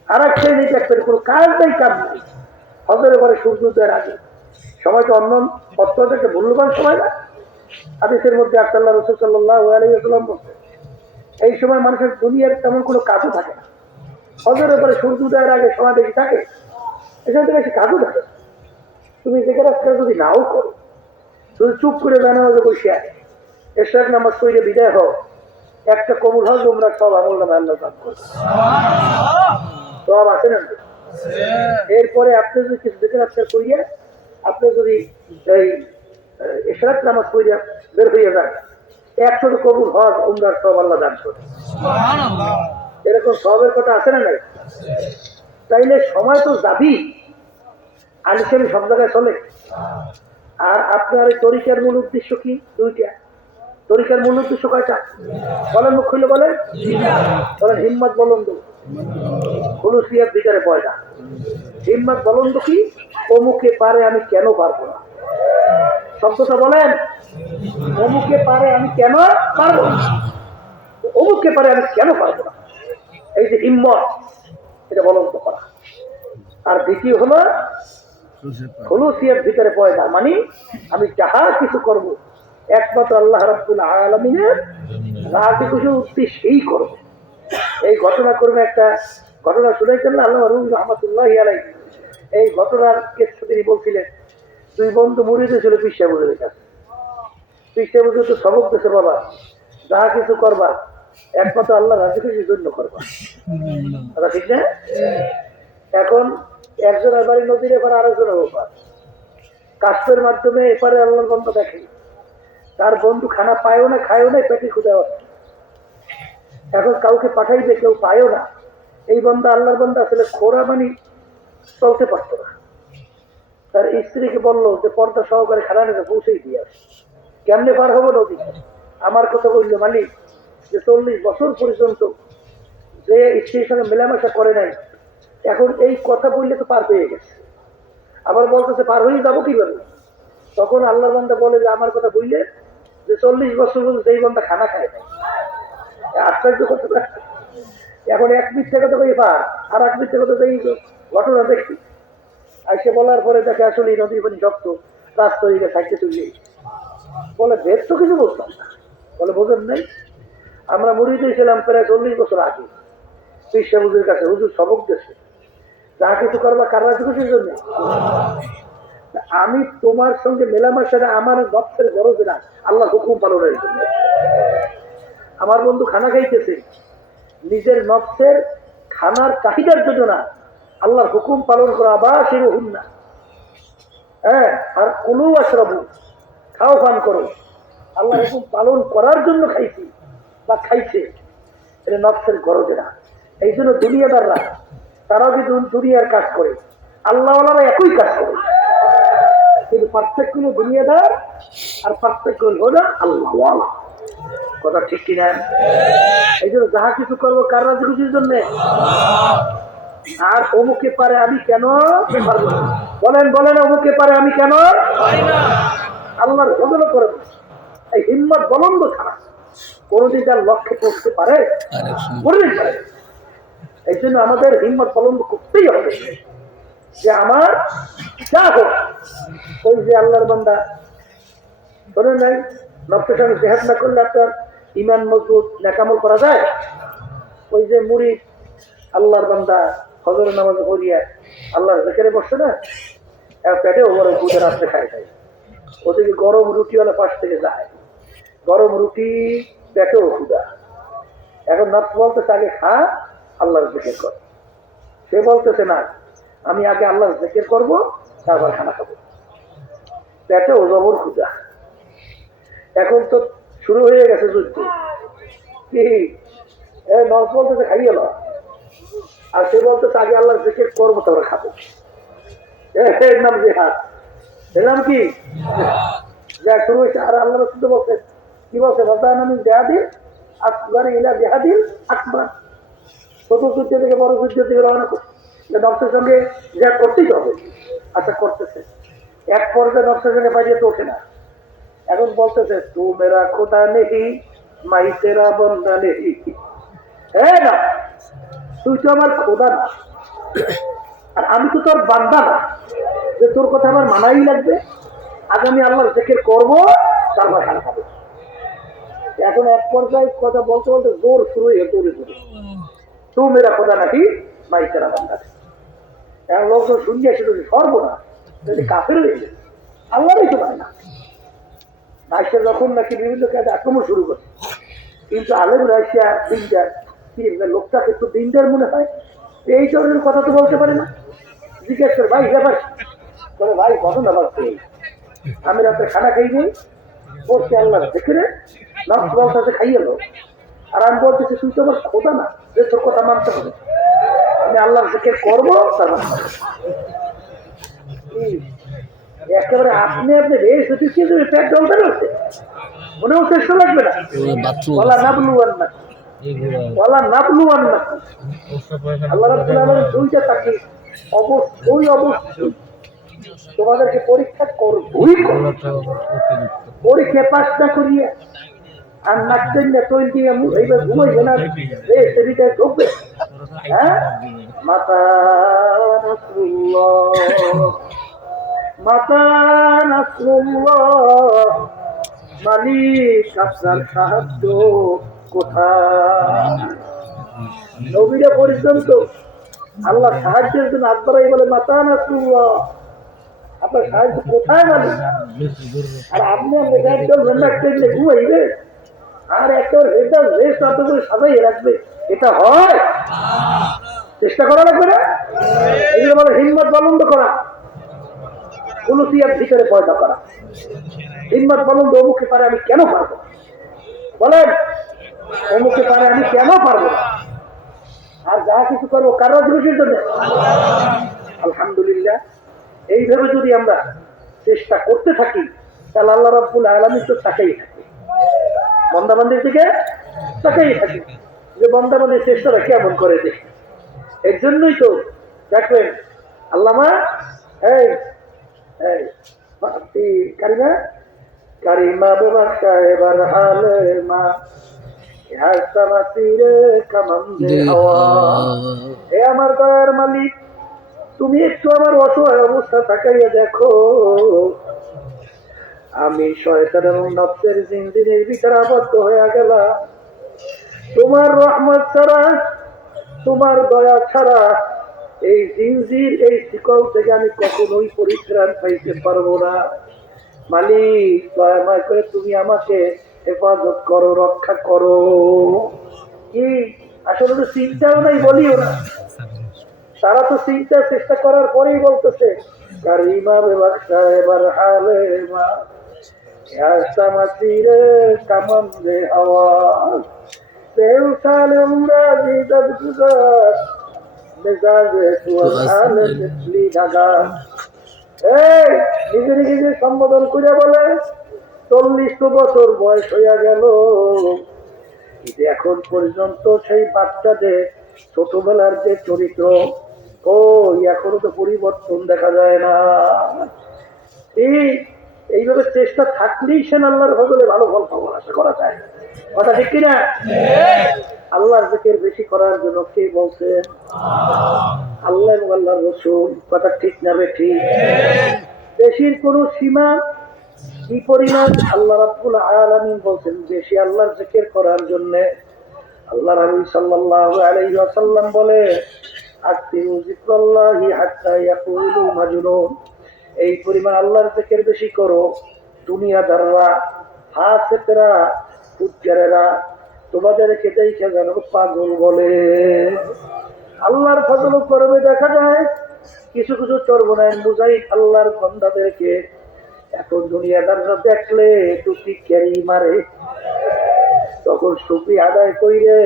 আর এক শ্রেণী দেখবেন কোনো কাজ নাই, কাজ নাই, হজরের পরে সূর্যোদয়ের আগে। সময় তো অন্য অত্যন্ত একটা মূল্যবান সময় না। হাদিসের মধ্যে আল্লাহ রাসূল সাল্লাল্লাহু আলাইহি ওয়াসাল্লাম বলছেন, এই সময় মানুষের দুনিয়ার তেমন কোনো কাজও থাকে না। হজরের পরে সূর্যোদয়ের আগে সময় বেশি থাকে, এখান থেকে বেশি কাজও থাকে। তুমি যেখানে রাস্তা যদি নাও করো, শুধু চুপ করে বেনামাজে বসে এশরাক নামাজ পড়ে বিদায় হও, একটা কবুল হজ তোমরা সব আমল নামে আল্লাহ দান করবে, সব আছে না। এরপরে আপনি যদি কিছু দেখে রাস্তা করিয়ে আপনি যদি এই এশরাক নামাজ পড়ে বের হয়ে যান, 100 কবুল হজ উমরার সব আল্লাহ দান করবে। এরকম সবের কথা আছে না নাই? তাইলে সময় তো যাবি, আলিশানি সব জায়গায় চলে। আর আপনার এই তরিকার মূল উদ্দেশ্য কি? দুইটা। তরিকার মূল উদ্দেশ্য কয়টা বলেন? মুখ খুলে বলেন। বলেন হিম্মত বলন্দ, খুলুসিয়ার ভিতরে পয়দা। হিম্মত বলন্দ কি? অমুকে পারে আমি কেন পারবো না, শব্দটা বলেন। অমুকে পারে আমি কেন পারবো না, অমুকে পারে আমি কেন পারবো না, এই যে হিম্মত, এটা বলন্দ করা। আর দ্বিতীয় হলো খুলুসিয়ার ভিতরে পয়দা, মানে আমি যাহা কিছু করব একমাত্র আল্লাহ রাব্বুল আলামিনের রাজি খুশি উদ্দেশ্যেই করব। এই ঘটনা করবে, একটা ঘটনা শুনেছেন না আল্লাহ রহমাতুল্লাহি আলাইহি? এই ঘটনার কেসটা তিনি বলছিলেন, দুই বন্ধু মুরিদ ছিল পীর সাহেবের কাছে। পীর সাহেব তো সবক দিয়েছে, বাবা যাহা কিছু করবা একমাত্র আল্লাহ রাজি খুশির জন্য করবা। ঠিক না? এখন একজনের বাড়ি নদীর এপারে, আরেকজনের ওপার। কাস্টের মাধ্যমে এপারে আল্লাহর বন্ধু দেখে, তার বন্ধু খানা পায়ও না, খায়ও না, পেটে খুদে। এখন কাউকে পাঠাইবে, কেউ পায়ও না। এই বন্ধু আল্লাহর বন্ধু আসলে খোরা মানে চলতে পারতো না। তার স্ত্রীকে বললো যে পর্দা সহকারে খানাটাকে পৌঁছেই দিয়ে আসে। কেমনে পার হবো নদী? আমার কথা বললো মালিক যে 40 বছর পর্যন্ত যে স্ত্রীর সঙ্গে মেলামেশা করে নাই, এখন এই কথা বললে তো পার পেয়ে গেছে। আবার বলতেছে পার হয়ে যাবো কিভাবে? তখন আল্লাহর বান্দা বলে যে আমার কথা বললে যে 40 বছর পর্যন্ত যেই বান্দা খানা খায় না। আশ্চর্য করতে পারে। এখন এক মিথ্যে কথা কই পার, আর এক মিথ্যে কথা এই ঘটনা দেখি। আর সে বলার পরে দেখে আসলে নদীর পানি শক্ত, রাস্তা হয়ে গেছে, থাকতে চলে বলে বেদ তো কিছু বলতাম না। বলে বোঝেন নাই, আমরা মুড়িতে ছিলাম প্রায় 40 বছর আগে পীর সাহেব হুজুরের কাছে। হুজুর সবক দিয়েছে যা কিছু করবা কার রাজি খুশির জন্য। আমি তোমার সঙ্গে মেলামেশাটা আমার নফসের গরজে না, আল্লাহ হুকুম পালনের জন্য। আমার বন্ধু খানা খাইতেছে নিজের নফসের খানার চাহিদার জন্য না, আল্লাহর হুকুম পালন করা। আবার সে হুকুম না, হ্যাঁ। আর কুলু আশরাবু, খাও পান করো, আল্লাহর হুকুম পালন করার জন্য খাইছি। বা খাইছে, এটা নফসের গরজে না। এই জন্য দুনিয়াদাররা তারাও কিন্তু দুনিয়ার কাজ করে, আল্লাহওয়ালারা একই কাজ করে, কিন্তু পার্থক্য হলো দুনিয়াদার আর পার্থক্য হলো না আল্লাহওয়ালা। কথা ঠিক কিনা? এই জন্য যাহা কিছু করবো কার রাজি খুশির জন্য। আর অমুকে পারে আমি কেন পারবো না? বলেন বলেন, অমুকে পারে আমি কেন আল্লাহর বদল করে। এই হিম্মত বলন্দ ছাড়া কোনদিন তার লক্ষ্যে পৌঁছতে পারে? এই জন্য আমাদের হিম্মত বলন্দ করতেই হবে যে আমার যা হোক। ওই যে আল্লাহর বান্দা শোনেন নাই, নফসের সঙ্গে জেহাদ না করলে আপনার ইমান মজবুত নেকামল করা যায়? ওই যে মুরিদ আল্লাহর বান্দা ফজরের নামাজ পড়িয়া আল্লাহর জিকিরে বসছে না, পেটে ওপর দুধের রাত্রে খায় যায়। ওদিকে গরম রুটিওয়ালা পাশ থেকে যায়, গরম রুটি পেটেও ক্ষুধা। এখন নফস বলতেছে আগে খা, আল্লাহর জিকির কর। সে বলতেছে না, আমি আগে আল্লাহর জিকির করবো তারপর খানা খাবো। পেটেও জবর ক্ষুধা। এখন তো শুরু হয়ে গেছে যুদ্ধ। কি নফস বলতেছে খাইয়ে লো, আর সে বলতেছে আগে আল্লাহর জিকির করবো তারপর খাবো। এর নাম জিহাদ। এর নাম কি? যা শুরু হয়েছে। আর আল্লাহ শুদ্ধ বলছে, কি বলছে? আমি জেহাদিল আকবার ইলা জেহাদিল আকবার। ছোট যুদ্ধ থেকে বড় যুদ্ধের দিকে রওনা করছে। নফসের সঙ্গে জেহাদ করতেই হবে। আচ্ছা করতেছে, এক পর্যায়ে নফসের সঙ্গে বাজিয়ে তো ওঠে না। এখন বলতেছে তু মেরা খোদা নেহি মাই তেরা বন্দা নেহি। হ্যাঁ না, তুই তো আমার খোদা না, আর আমি তো তোর বান্দা না যে তোর কথা আমার মানাই লাগবে। আজ আমি আল্লাহর জিকির করবো তারপর খানা খাবো। এখন এক পর্যায়ে কথা বলতে বলতে জোর শুরু হয়ে দৌড়ে দৌড়ে তু মেরা খোদা নাকি মাই তেরা বান্দা। এখন লোকজন শুনিয়ে শুধু সর্বনা কাফের হয়ে গেছে, আল্লাহরই তো মানে না। রাশিয়া যখন নাকি বিভিন্ন কাজে আক্রমণ শুরু করে, কিন্তু আলেম রাশিয়া দিনদার, লোকটাকে একটু দিনদার মনে হয়, এই ধরনের কথা তো বলতে পারে না। জিজ্ঞেস করে ভাই ব্যাপার বলে, ভাই ঘটনা বলছে আমি রাতে খানা খাই নেই, বলছি আল্লাহ দেখে নফস বলতে খাইয়ে লো, আর আমি বলতেছি তুই তো আমার খোদা না যে তোর কথা মানতে হবে। আমি আল্লাহর জিকির করবো তারপর একেবারে আপনি আপনি রেস হচ্ছে পেট জলতে রয়েছে, মনেও চেষ্টা লাগবে না। বলা নাবলুয়ান না, বলা নাবলুয়ান না। আল্লাহ রাব্বুল আলামিন দুইটা তাকে অবশ্যই অবশ্যই তোমাদেরকে পরীক্ষা করবই। পরীক্ষা পাস না করিয়ে আর নাচতেন না তৈরি দিয়ে এইবার ঘুমাইবে না, সেদিকে ঢুকবে। হ্যাঁ, মাতা নাসরুল্লাহ, মাতা নাসরুল্লাহ, মালিক আপনার সাহায্য কোথায়? নবীরা পর্যন্ত আল্লাহ সাহায্যের জন্য আকবরাই বলে মাতা নাসরুল্লাহ, আপনার সাহায্য কোথায় মালিক? আর আপনি একজন ঘুমাইবে আর একটা সাজাইয়ে রাখবে, এটা হয়? চেষ্টা করা লাগবে না? এগুলো বলে হিম্মত বলন্দ করা, উলুসিয়ার ভিতরে পয়দা করা। হিম্মত বলন্দ, অমুকে পারে আমি কেন পারবো? বলেন, অমুকে পারে আমি কেন পারবো না? আর যাহা কিছু করবো কার রাজি খুশির জন্য। আলহামদুলিল্লাহ, এইভাবে যদি আমরা চেষ্টা করতে থাকি তাহলে আল্লাহ রাব্বুল আলামিন তো তাকাই থাকে, বান্দাবান্দির দিকে তাকাই থাকে যে বান্দাবান্দির চেষ্টাটা কেমন করে দেখি। এর জন্যই তো দেখবেন আল্লামা কারিমা কারিমা বেবাক্কা এবার আলেমা আমার দয়ার মালিক, তুমি একটু আমার অসহায় অবস্থা তাকাইয়া দেখো। আমি শয়তান এবং নফসের জিনজিনের ভিতরে আবদ্ধ হয়ে গেলাম। তোমার রহমত ছাড়া, তোমার দয়া ছাড়া এই জিনজির, এই শিকল থেকে আমি কখনোই পরিত্রাণ পাইতে পারবো না। মালিক দয়াময় করে তুমি আমাকে হেফাজত করো, রক্ষা করো। কি আসলে তো চিন্তাও নাই, বলিও না। তারা তো চিন্তা চেষ্টা করার পরেই বলতেছে কারিমা বেবাক্কা এবার হালেমা, ऐसा मसीरे कमंदे आवाज बेउसाल उम्र दीदत गुजार मिजाजे सुआल तितली ढाका এই নিজে নিজে সম্বোধন করে বলে 40 বছর বয়স হয়ে গেল কিন্তু এখন পর্যন্ত সেই বাচ্চাদের ছোটবেলার যে চরিত্র এখনো তো পরিবর্তন দেখা যায় না। এইভাবে চেষ্টা থাকলেই সে আল্লাহর ফজলে ভালো ফল পাবো আশা করা যায়। কথা ঠিক কিনা? আল্লাহর জিকির বেশি করার জন্য কে বলছেন? আল্লাহ এবং আল্লাহর রাসূল। কথা ঠিক না ঠিক? বেশির কোন সীমা কি পরিমাণ? আল্লাহ রাব্বুল আলামিন বলছেন বেশি আল্লাহর জিকির করার জন্য। আল্লাহ রাসূল সাল্লাল্লাহু আলাইহি ওয়াসাল্লাম বলে আকতিরু যিকরাল্লাহি হাত্তা ইয়াকুলু মাজনুন। এই পরিমাণ আল্লাহর জিকির বেশি করো দুনিয়াদাররা ফাসিকরা ফুজ্জারেরা তোমাদেরকে দেখে যেন পাগল বলে। আল্লাহর ফজল করবে দেখা যায় কিছু কিছু চরবনায় মুজাহিদ আল্লাহর বান্দাদেরকে এখন দুনিয়াদাররা দেখলে টুপি ক্যারি মারে, তখন টুপি আদায় কইরে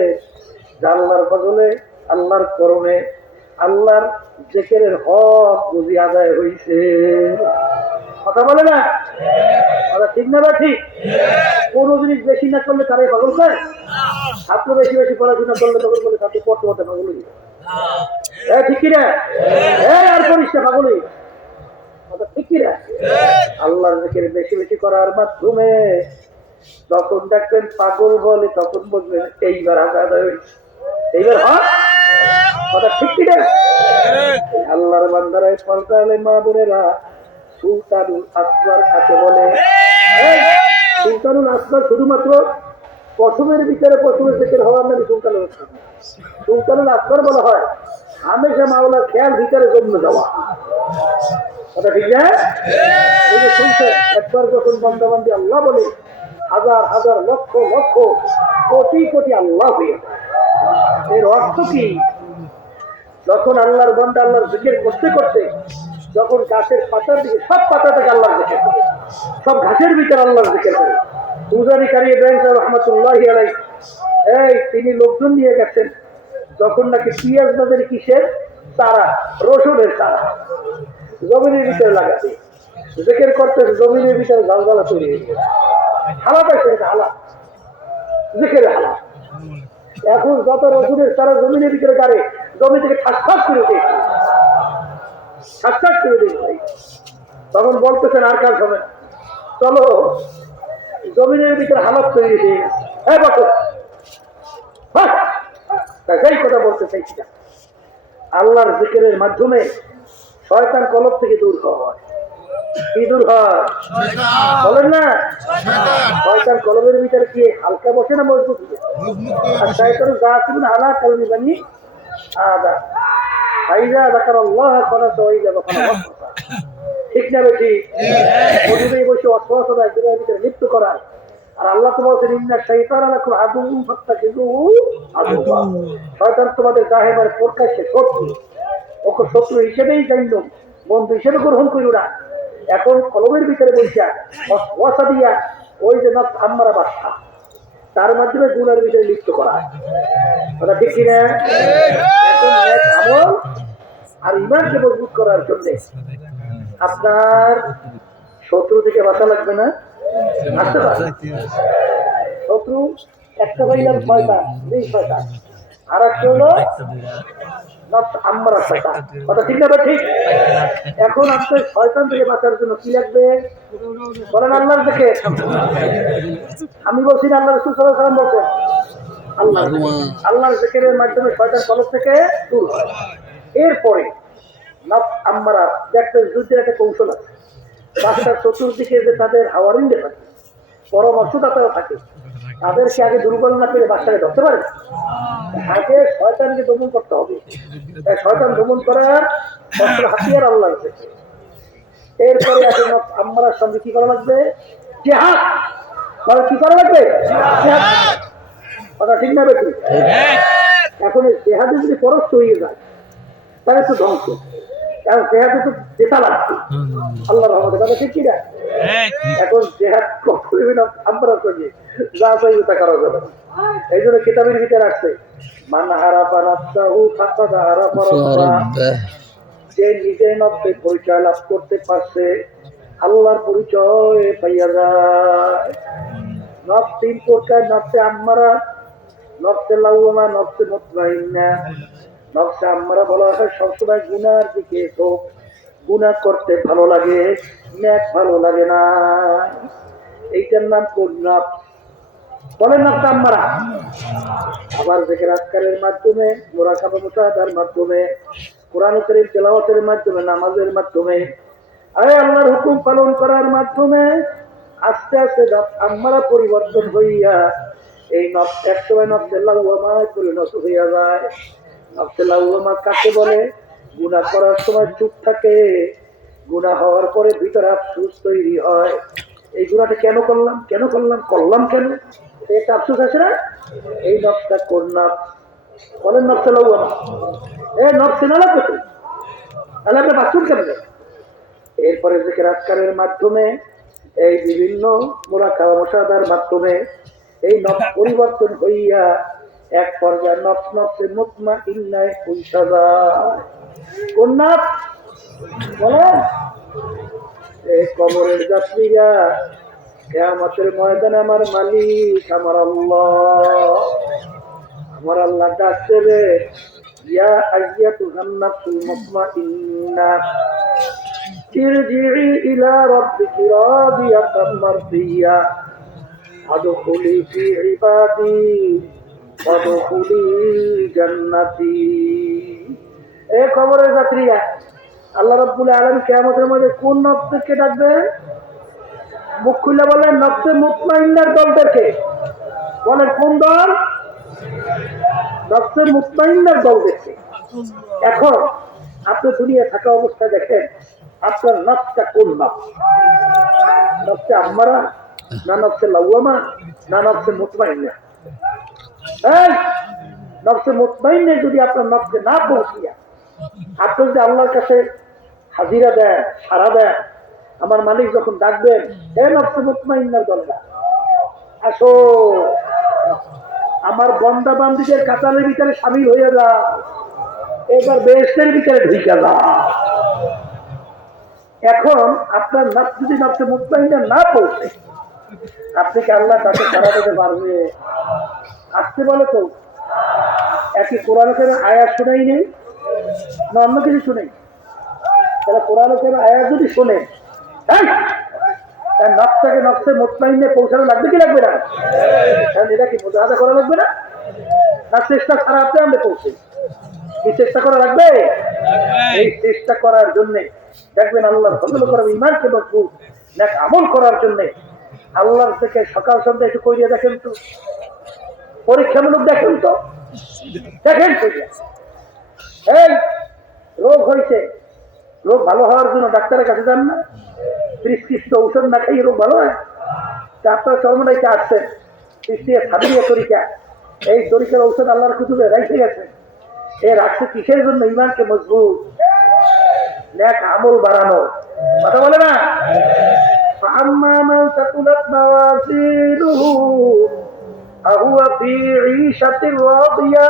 আল্লাহর ফজলে আল্লাহর করণে আল্লাহর জিকিরের হক বুঝি আদায় হইছে। কথা বলে না? কথা ঠিক না? ঠিক। কোন জিনিস বেশি না করলে তারাই পাগল হয়। ছাত্র বেশি বেশি পড়াশোনা করলে তখন বলে ছাত্র পড়তে পড়তে পাগল হয়ে যায়। ঠিক কিনা? আর করিস না পাগল হয়ে। কথা ঠিক কিনা? আল্লাহর জিকির বেশি বেশি করার মাধ্যমে যখন দেখবেন পাগল বলে তখন বলবেন এইবার আদায় হয়েছে, এইবার হক। কথা ঠিক কিনা? আল্লাহর বান্দারাই পর্দালে মা বোনেরা সুলতানুল আসগর কাকে বলে? সুলতানুল আসগর শুধুমাত্র পশমের ভিতরে পশমের জিকির হওয়ার নামে সুলতানুল আসগর। সুলতানুল আসগর বলা হয় হামেশা মাওলার খেয়াল ভিতরে জন্ম যাওয়া। কথা ঠিক না? ওই যে শুনছে একবার যখন বান্দাবান্দি আল্লাহ বলে হাজার হাজার লক্ষ লক্ষ কোটি কোটি আল্লাহ হয়ে যায়। এর অর্থ কি? যখন আল্লাহর বান্দা আল্লাহর জিকির করতে করতে যখন গাছের পাতার দিকে সব পাতা থেকে আল্লাহর জিকির করে, সব ঘাসের ভিতরে আল্লাহর জিকির করে। তুজারি কারি ইব্রাহিম সাহেব রহমাতুল্লাহি আলাইহি তিনি লোকজন নিয়ে গেছেন যখন নাকি পিঁয়াজ নদের কিসের তারা, রসুনের তারা জমিনের ভিতরে লাগাতে জিকির করতেছে, জমিনের ভিতরে ঝালঝালা তৈরি হয়ে গেছে। হালা পাইছে, হালা জিকির হালা। এখন যত রসুনের তারা জমিনের ভিতরে গাড়ে জমি থেকে ঠাস করে উঠে ঠাস করে দিয়েছে। তখন বলতেছেন আর কাজ হবে, চলো জমিনের ভিতরে হালত তৈরি হয়ে গেছে। হ্যাঁ বছর সেই কথা বলতে চাইছি না। আল্লাহর জিকিরের মাধ্যমে শয়তান কলব থেকে দূর হয়। কি দূর হয় বলেন না? শয়তান কলবের ভিতরে কি হালকা বসে না মজবুত? আর শয়তান যা আসবেন আলা কালবি বানি আদা ফাইজা যাকার আল্লাহ করা সওয়াইজা বাফানা। ঠিক না বেশি? মজুদে বসে অসহসতা একজনের ভিতরে লিপ্ত করায়। আর আল্লাহ তো বলছেন ইন্না শাইতানা লাকুম আদুউন ফাত্তাখিযুহু আদুওয়া। শয়তান তোমাদের জাহেরের প্রকাশ্যে শত্রু, ওকে শত্রু হিসেবেই জানো, বন্ধু হিসেবে গ্রহণ করি না। এখন কলমের ভিতরে বসিয়া ওয়াসা দিয়া ওই যে নফস আম্মারা বাদশা তার মাধ্যমে গুনার ভিতরে লিপ্ত করা। কথা ঠিক কিনা? এখন নেক আমল আর ঈমানকে মজবুত করার জন্য আপনার শত্রু থেকে বাঁচা লাগবে না? আসতে পারে শত্রু একটা পাইলাম শয়তান, দুই শয়তান, আর একটা হলো আমরা শয়তান। কথা ঠিক না? ঠিক। এখন আপনার শয়তান থেকে বাঁচার জন্য কি লাগবে বলেন? আল্লাহর থেকে। আমি বলছি না, আল্লাহ রাসূল সাল্লাল্লাহু আলাইহি ওয়াসাল্লাম বলছেন আল্লাহর জিকিরের মাধ্যমে শয়তান কলব থেকে দূর হয়। এরপরে নফস আম্মারা দেখবেন যুদ্ধের একটা কৌশল আছে। বাচ্চার চতুর্দিকে যে তাদের হাওয়ারিন্দে থাকে, পরামর্শদাতাও থাকে, তাদেরকে আগে দুর্বল না করে বাচ্চাকে ধরতে পারে। আগে শয়তানকে দমন করতে হবে। শয়তান দমন করার হাতিয়ার আল্লাহ। এরপরে আছে আম্মারার সঙ্গে কি করা লাগবে? জিহাদ। কি করা লাগবে? কথা ঠিক না বেশি? এখন জেহাদে যদি পরস্ত হয়ে যায় তাহলে তো ধ্বংস। কারণ জেহাদে তো জেতা লাগছে আল্লাহর রহমতে। কথা ঠিক কিনা? এখন জেহাদ করবে না আমরা সঙ্গে যা চাই তা করা যাবে না। এই জন্য কিতাবের ভিতরে আসছে মান আরাফা নাফসাহু ফাকাদ আরাফা রাব্বাহ, যে নিজে নফসে পরিচয় লাভ করতে পারছে আল্লাহর পরিচয় পাইয়া যায়। নফস তিন প্রকার, নফসে আম্মারা, নফসে লাওয়ামা, নফসে মুতমাইন্না। নফসে আম্মারা বলা হয় সবসময় গুনার দিকে, তো গুনাহ করতে ভালো লাগে, নেক ভালো লাগে না, এইটার নাম কোন নফস বলে, নফসে আম্মারা। আবার জিকির আজকারের মাধ্যমে, মুরাকাবা মুশাহাদার মাধ্যমে, কোরআন কারীম তেলাওয়াতের মাধ্যমে, নামাজের মাধ্যমে, আল্লাহর হুকুম পালন করার মাধ্যমে আস্তে আস্তে নফস আম্মারা পরিবর্তন হইয়া এই নফস একসময় নফসে লাওয়ামায় পরিণত হইয়া যায়। নফসে লাওয়ামা কাকে বলে? গুনাহ করার সময় চুপ থাকে, গুনাহ হওয়ার পরে ভিতরে আফসোস তৈরি হয়, এই গুনাহটা কেন করলাম, কেন করলাম, করলাম কেন, এটা আফসোস আছে না? এই নফসটা কোন নফস বলেন? নফসে লাওয়ামা। নফসে না লাগবে তো, তাহলে আপনি বাঁচুন কেন? এরপরে জিকির আজকারের মাধ্যমে, এই বিভিন্ন মুরাকাবা মুশাহাদার মাধ্যমে এই নফস পরিবর্তন হইয়া এক পর্যায়ে নফস নফসে মুতমাইন্নায় পৌঁছা যায়। কোন নফস বলে? এই কবরের যাত্রীরা কিয়ামতের ময়দানে আমার মালিক, আমার আল্লাহ, আমার আল্লাহ ডাক দেবে, ইয়া আইয়াতুহান নাফসুল মুতমাইন্না ইরজিই ইলা রাব্বিকি রাদিয়াতাম মারদিয়া আদখুলি ফি ইবাদি ওয়াদখুলি জান্নাতি। এই কবরের যাত্রীরা আল্লাহ রাব্বুল আলামিন কিয়ামতের মধ্যে কোন নফসকে ডাকবে? মুখ খুলে বলেন, নফসে মুতমাইন্নার দলদেরকে। বলেন কোন দল? নফসে মুতমাইন্নার দলদেরকে। এখন আপনি দুনিয়া থাকা অবস্থায় দেখেন আপনার নফসটা কোন নফস? নফসে আম্মারা না নফসে লাওয়ামা না নফসে মুতমাইন্না? নফসে মুতমাইন্না যদি আপনার নফসে না পৌঁছিয়া আপনি যদি আল্লাহর কাছে হাজিরা দেন, সাড়া দেন, আমার মালিক যখন ডাকবেন, নফসে মুতমাইন্নার দলটা আসো, আমার বন্দা বান্দীদের কাতারের ভিতরে শামিল হয়ে যা, এবার বেহেশতের ভিতরে ঢুকে যা। এখন আপনার নফস যদি নফসে মুতমাইন্না না পৌঁছে, আপনি কি আল্লাহ তাকে সাড়া দিতে পারবে? আসতে বলে তো একই কোরআনের আয়াত শোনাই নেই না অন্য কিছু শুনেই? তাহলে কোরআনের আয়াত যদি শোনে, তার নফসটাকে নফসে মুতমাইন্নে পৌঁছানো লাগবে কি লাগবে না? এটা কি মুজাহাদা করা লাগবে না? না চেষ্টা ছাড়া আপনি আমরা পৌঁছে কি চেষ্টা করা লাগবে? এই চেষ্টা করার জন্য দেখবেন আল্লাহর ফজল করা ঈমানকে মজবুত নেক আমল করার জন্য আল্লাহর থেকে সকাল সন্ধ্যা একটু করিয়ে দেখেন তো, পরীক্ষামূলক দেখেন তো, দেখেন এই রোগ হয়েছে, রোগ ভালো হওয়ার জন্য ডাক্তারের কাছে যান না? প্রিসক্রিপ্ট ঔষধ না খাইয়ে রোগ ভালো হয়? তা আপনার চর্মনাইতে আসছেন, সাবিরিয়া তরিকা, এই তরিকার ঔষধ আল্লাহর কুতুবে রাইখে গেছে। এ রাখছে কিসের জন্য? ঈমানকে মজবুত নেক আমল বাড়ানো, কথা বলে না? فأما من ثقلت موازينه فهو في عيشة راضية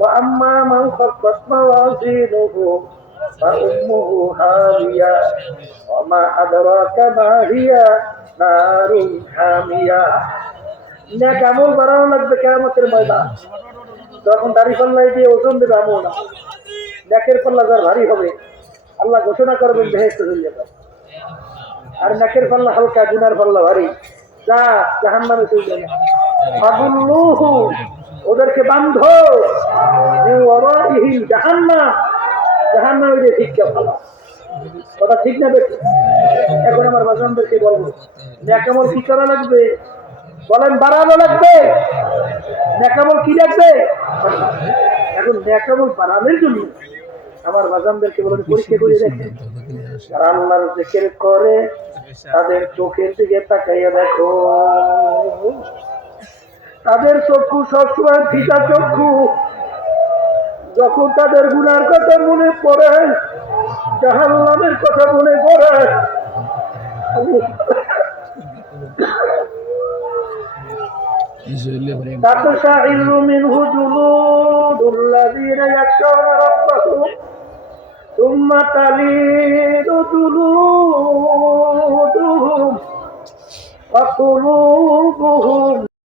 وأما من خفت موازينه فأمه هاوية وما أدراك ما هي نار حامية। নেক আমল বাড়ানো লাগবে কিয়ামতের ময়দান, তখন দাড়ি পাল্লাই দিয়ে ওজন দেবে আমল না, নেকের পাল্লা যার ভারী হবে আল্লাহ ঘোষণা করবেন বেহেশতে চলে যাবে, আর নেকের পাল্লা হালকা, গুনার পাল্লা ভারী, যা জাহান্নামে চলে যাবে। ফাদুল্লুহু, ওদেরকে বান্ধ, জাহান্নাম, জাহান্নামে যে ভিক্ষা ফেলা, কথা ঠিক না বেঠিক? এখন আমার বাজানদেরকে বলবো নেক আমল কি করা লাগবে? বলেন বাড়ানো লাগবে। নেক আমল কি লাগবে? এখন নেক আমল বাড়ানোর জন্য আমার বাজানদেরকে বলেন পরীক্ষা করে দেখেন, যারা আল্লাহর জিকির করে তাদের চোখের দিকে তাকাইয়া দেখো, তাদের চক্ষু সবসময় ভিজা চক্ষু, যখন তাদের গুনার কথা মনে পড়ে, জাহান্নামের কথা মনে পড়ে, تقشعر منه جلود الذين يخشون ربهم ثم تلين جلودهم وقلوبهم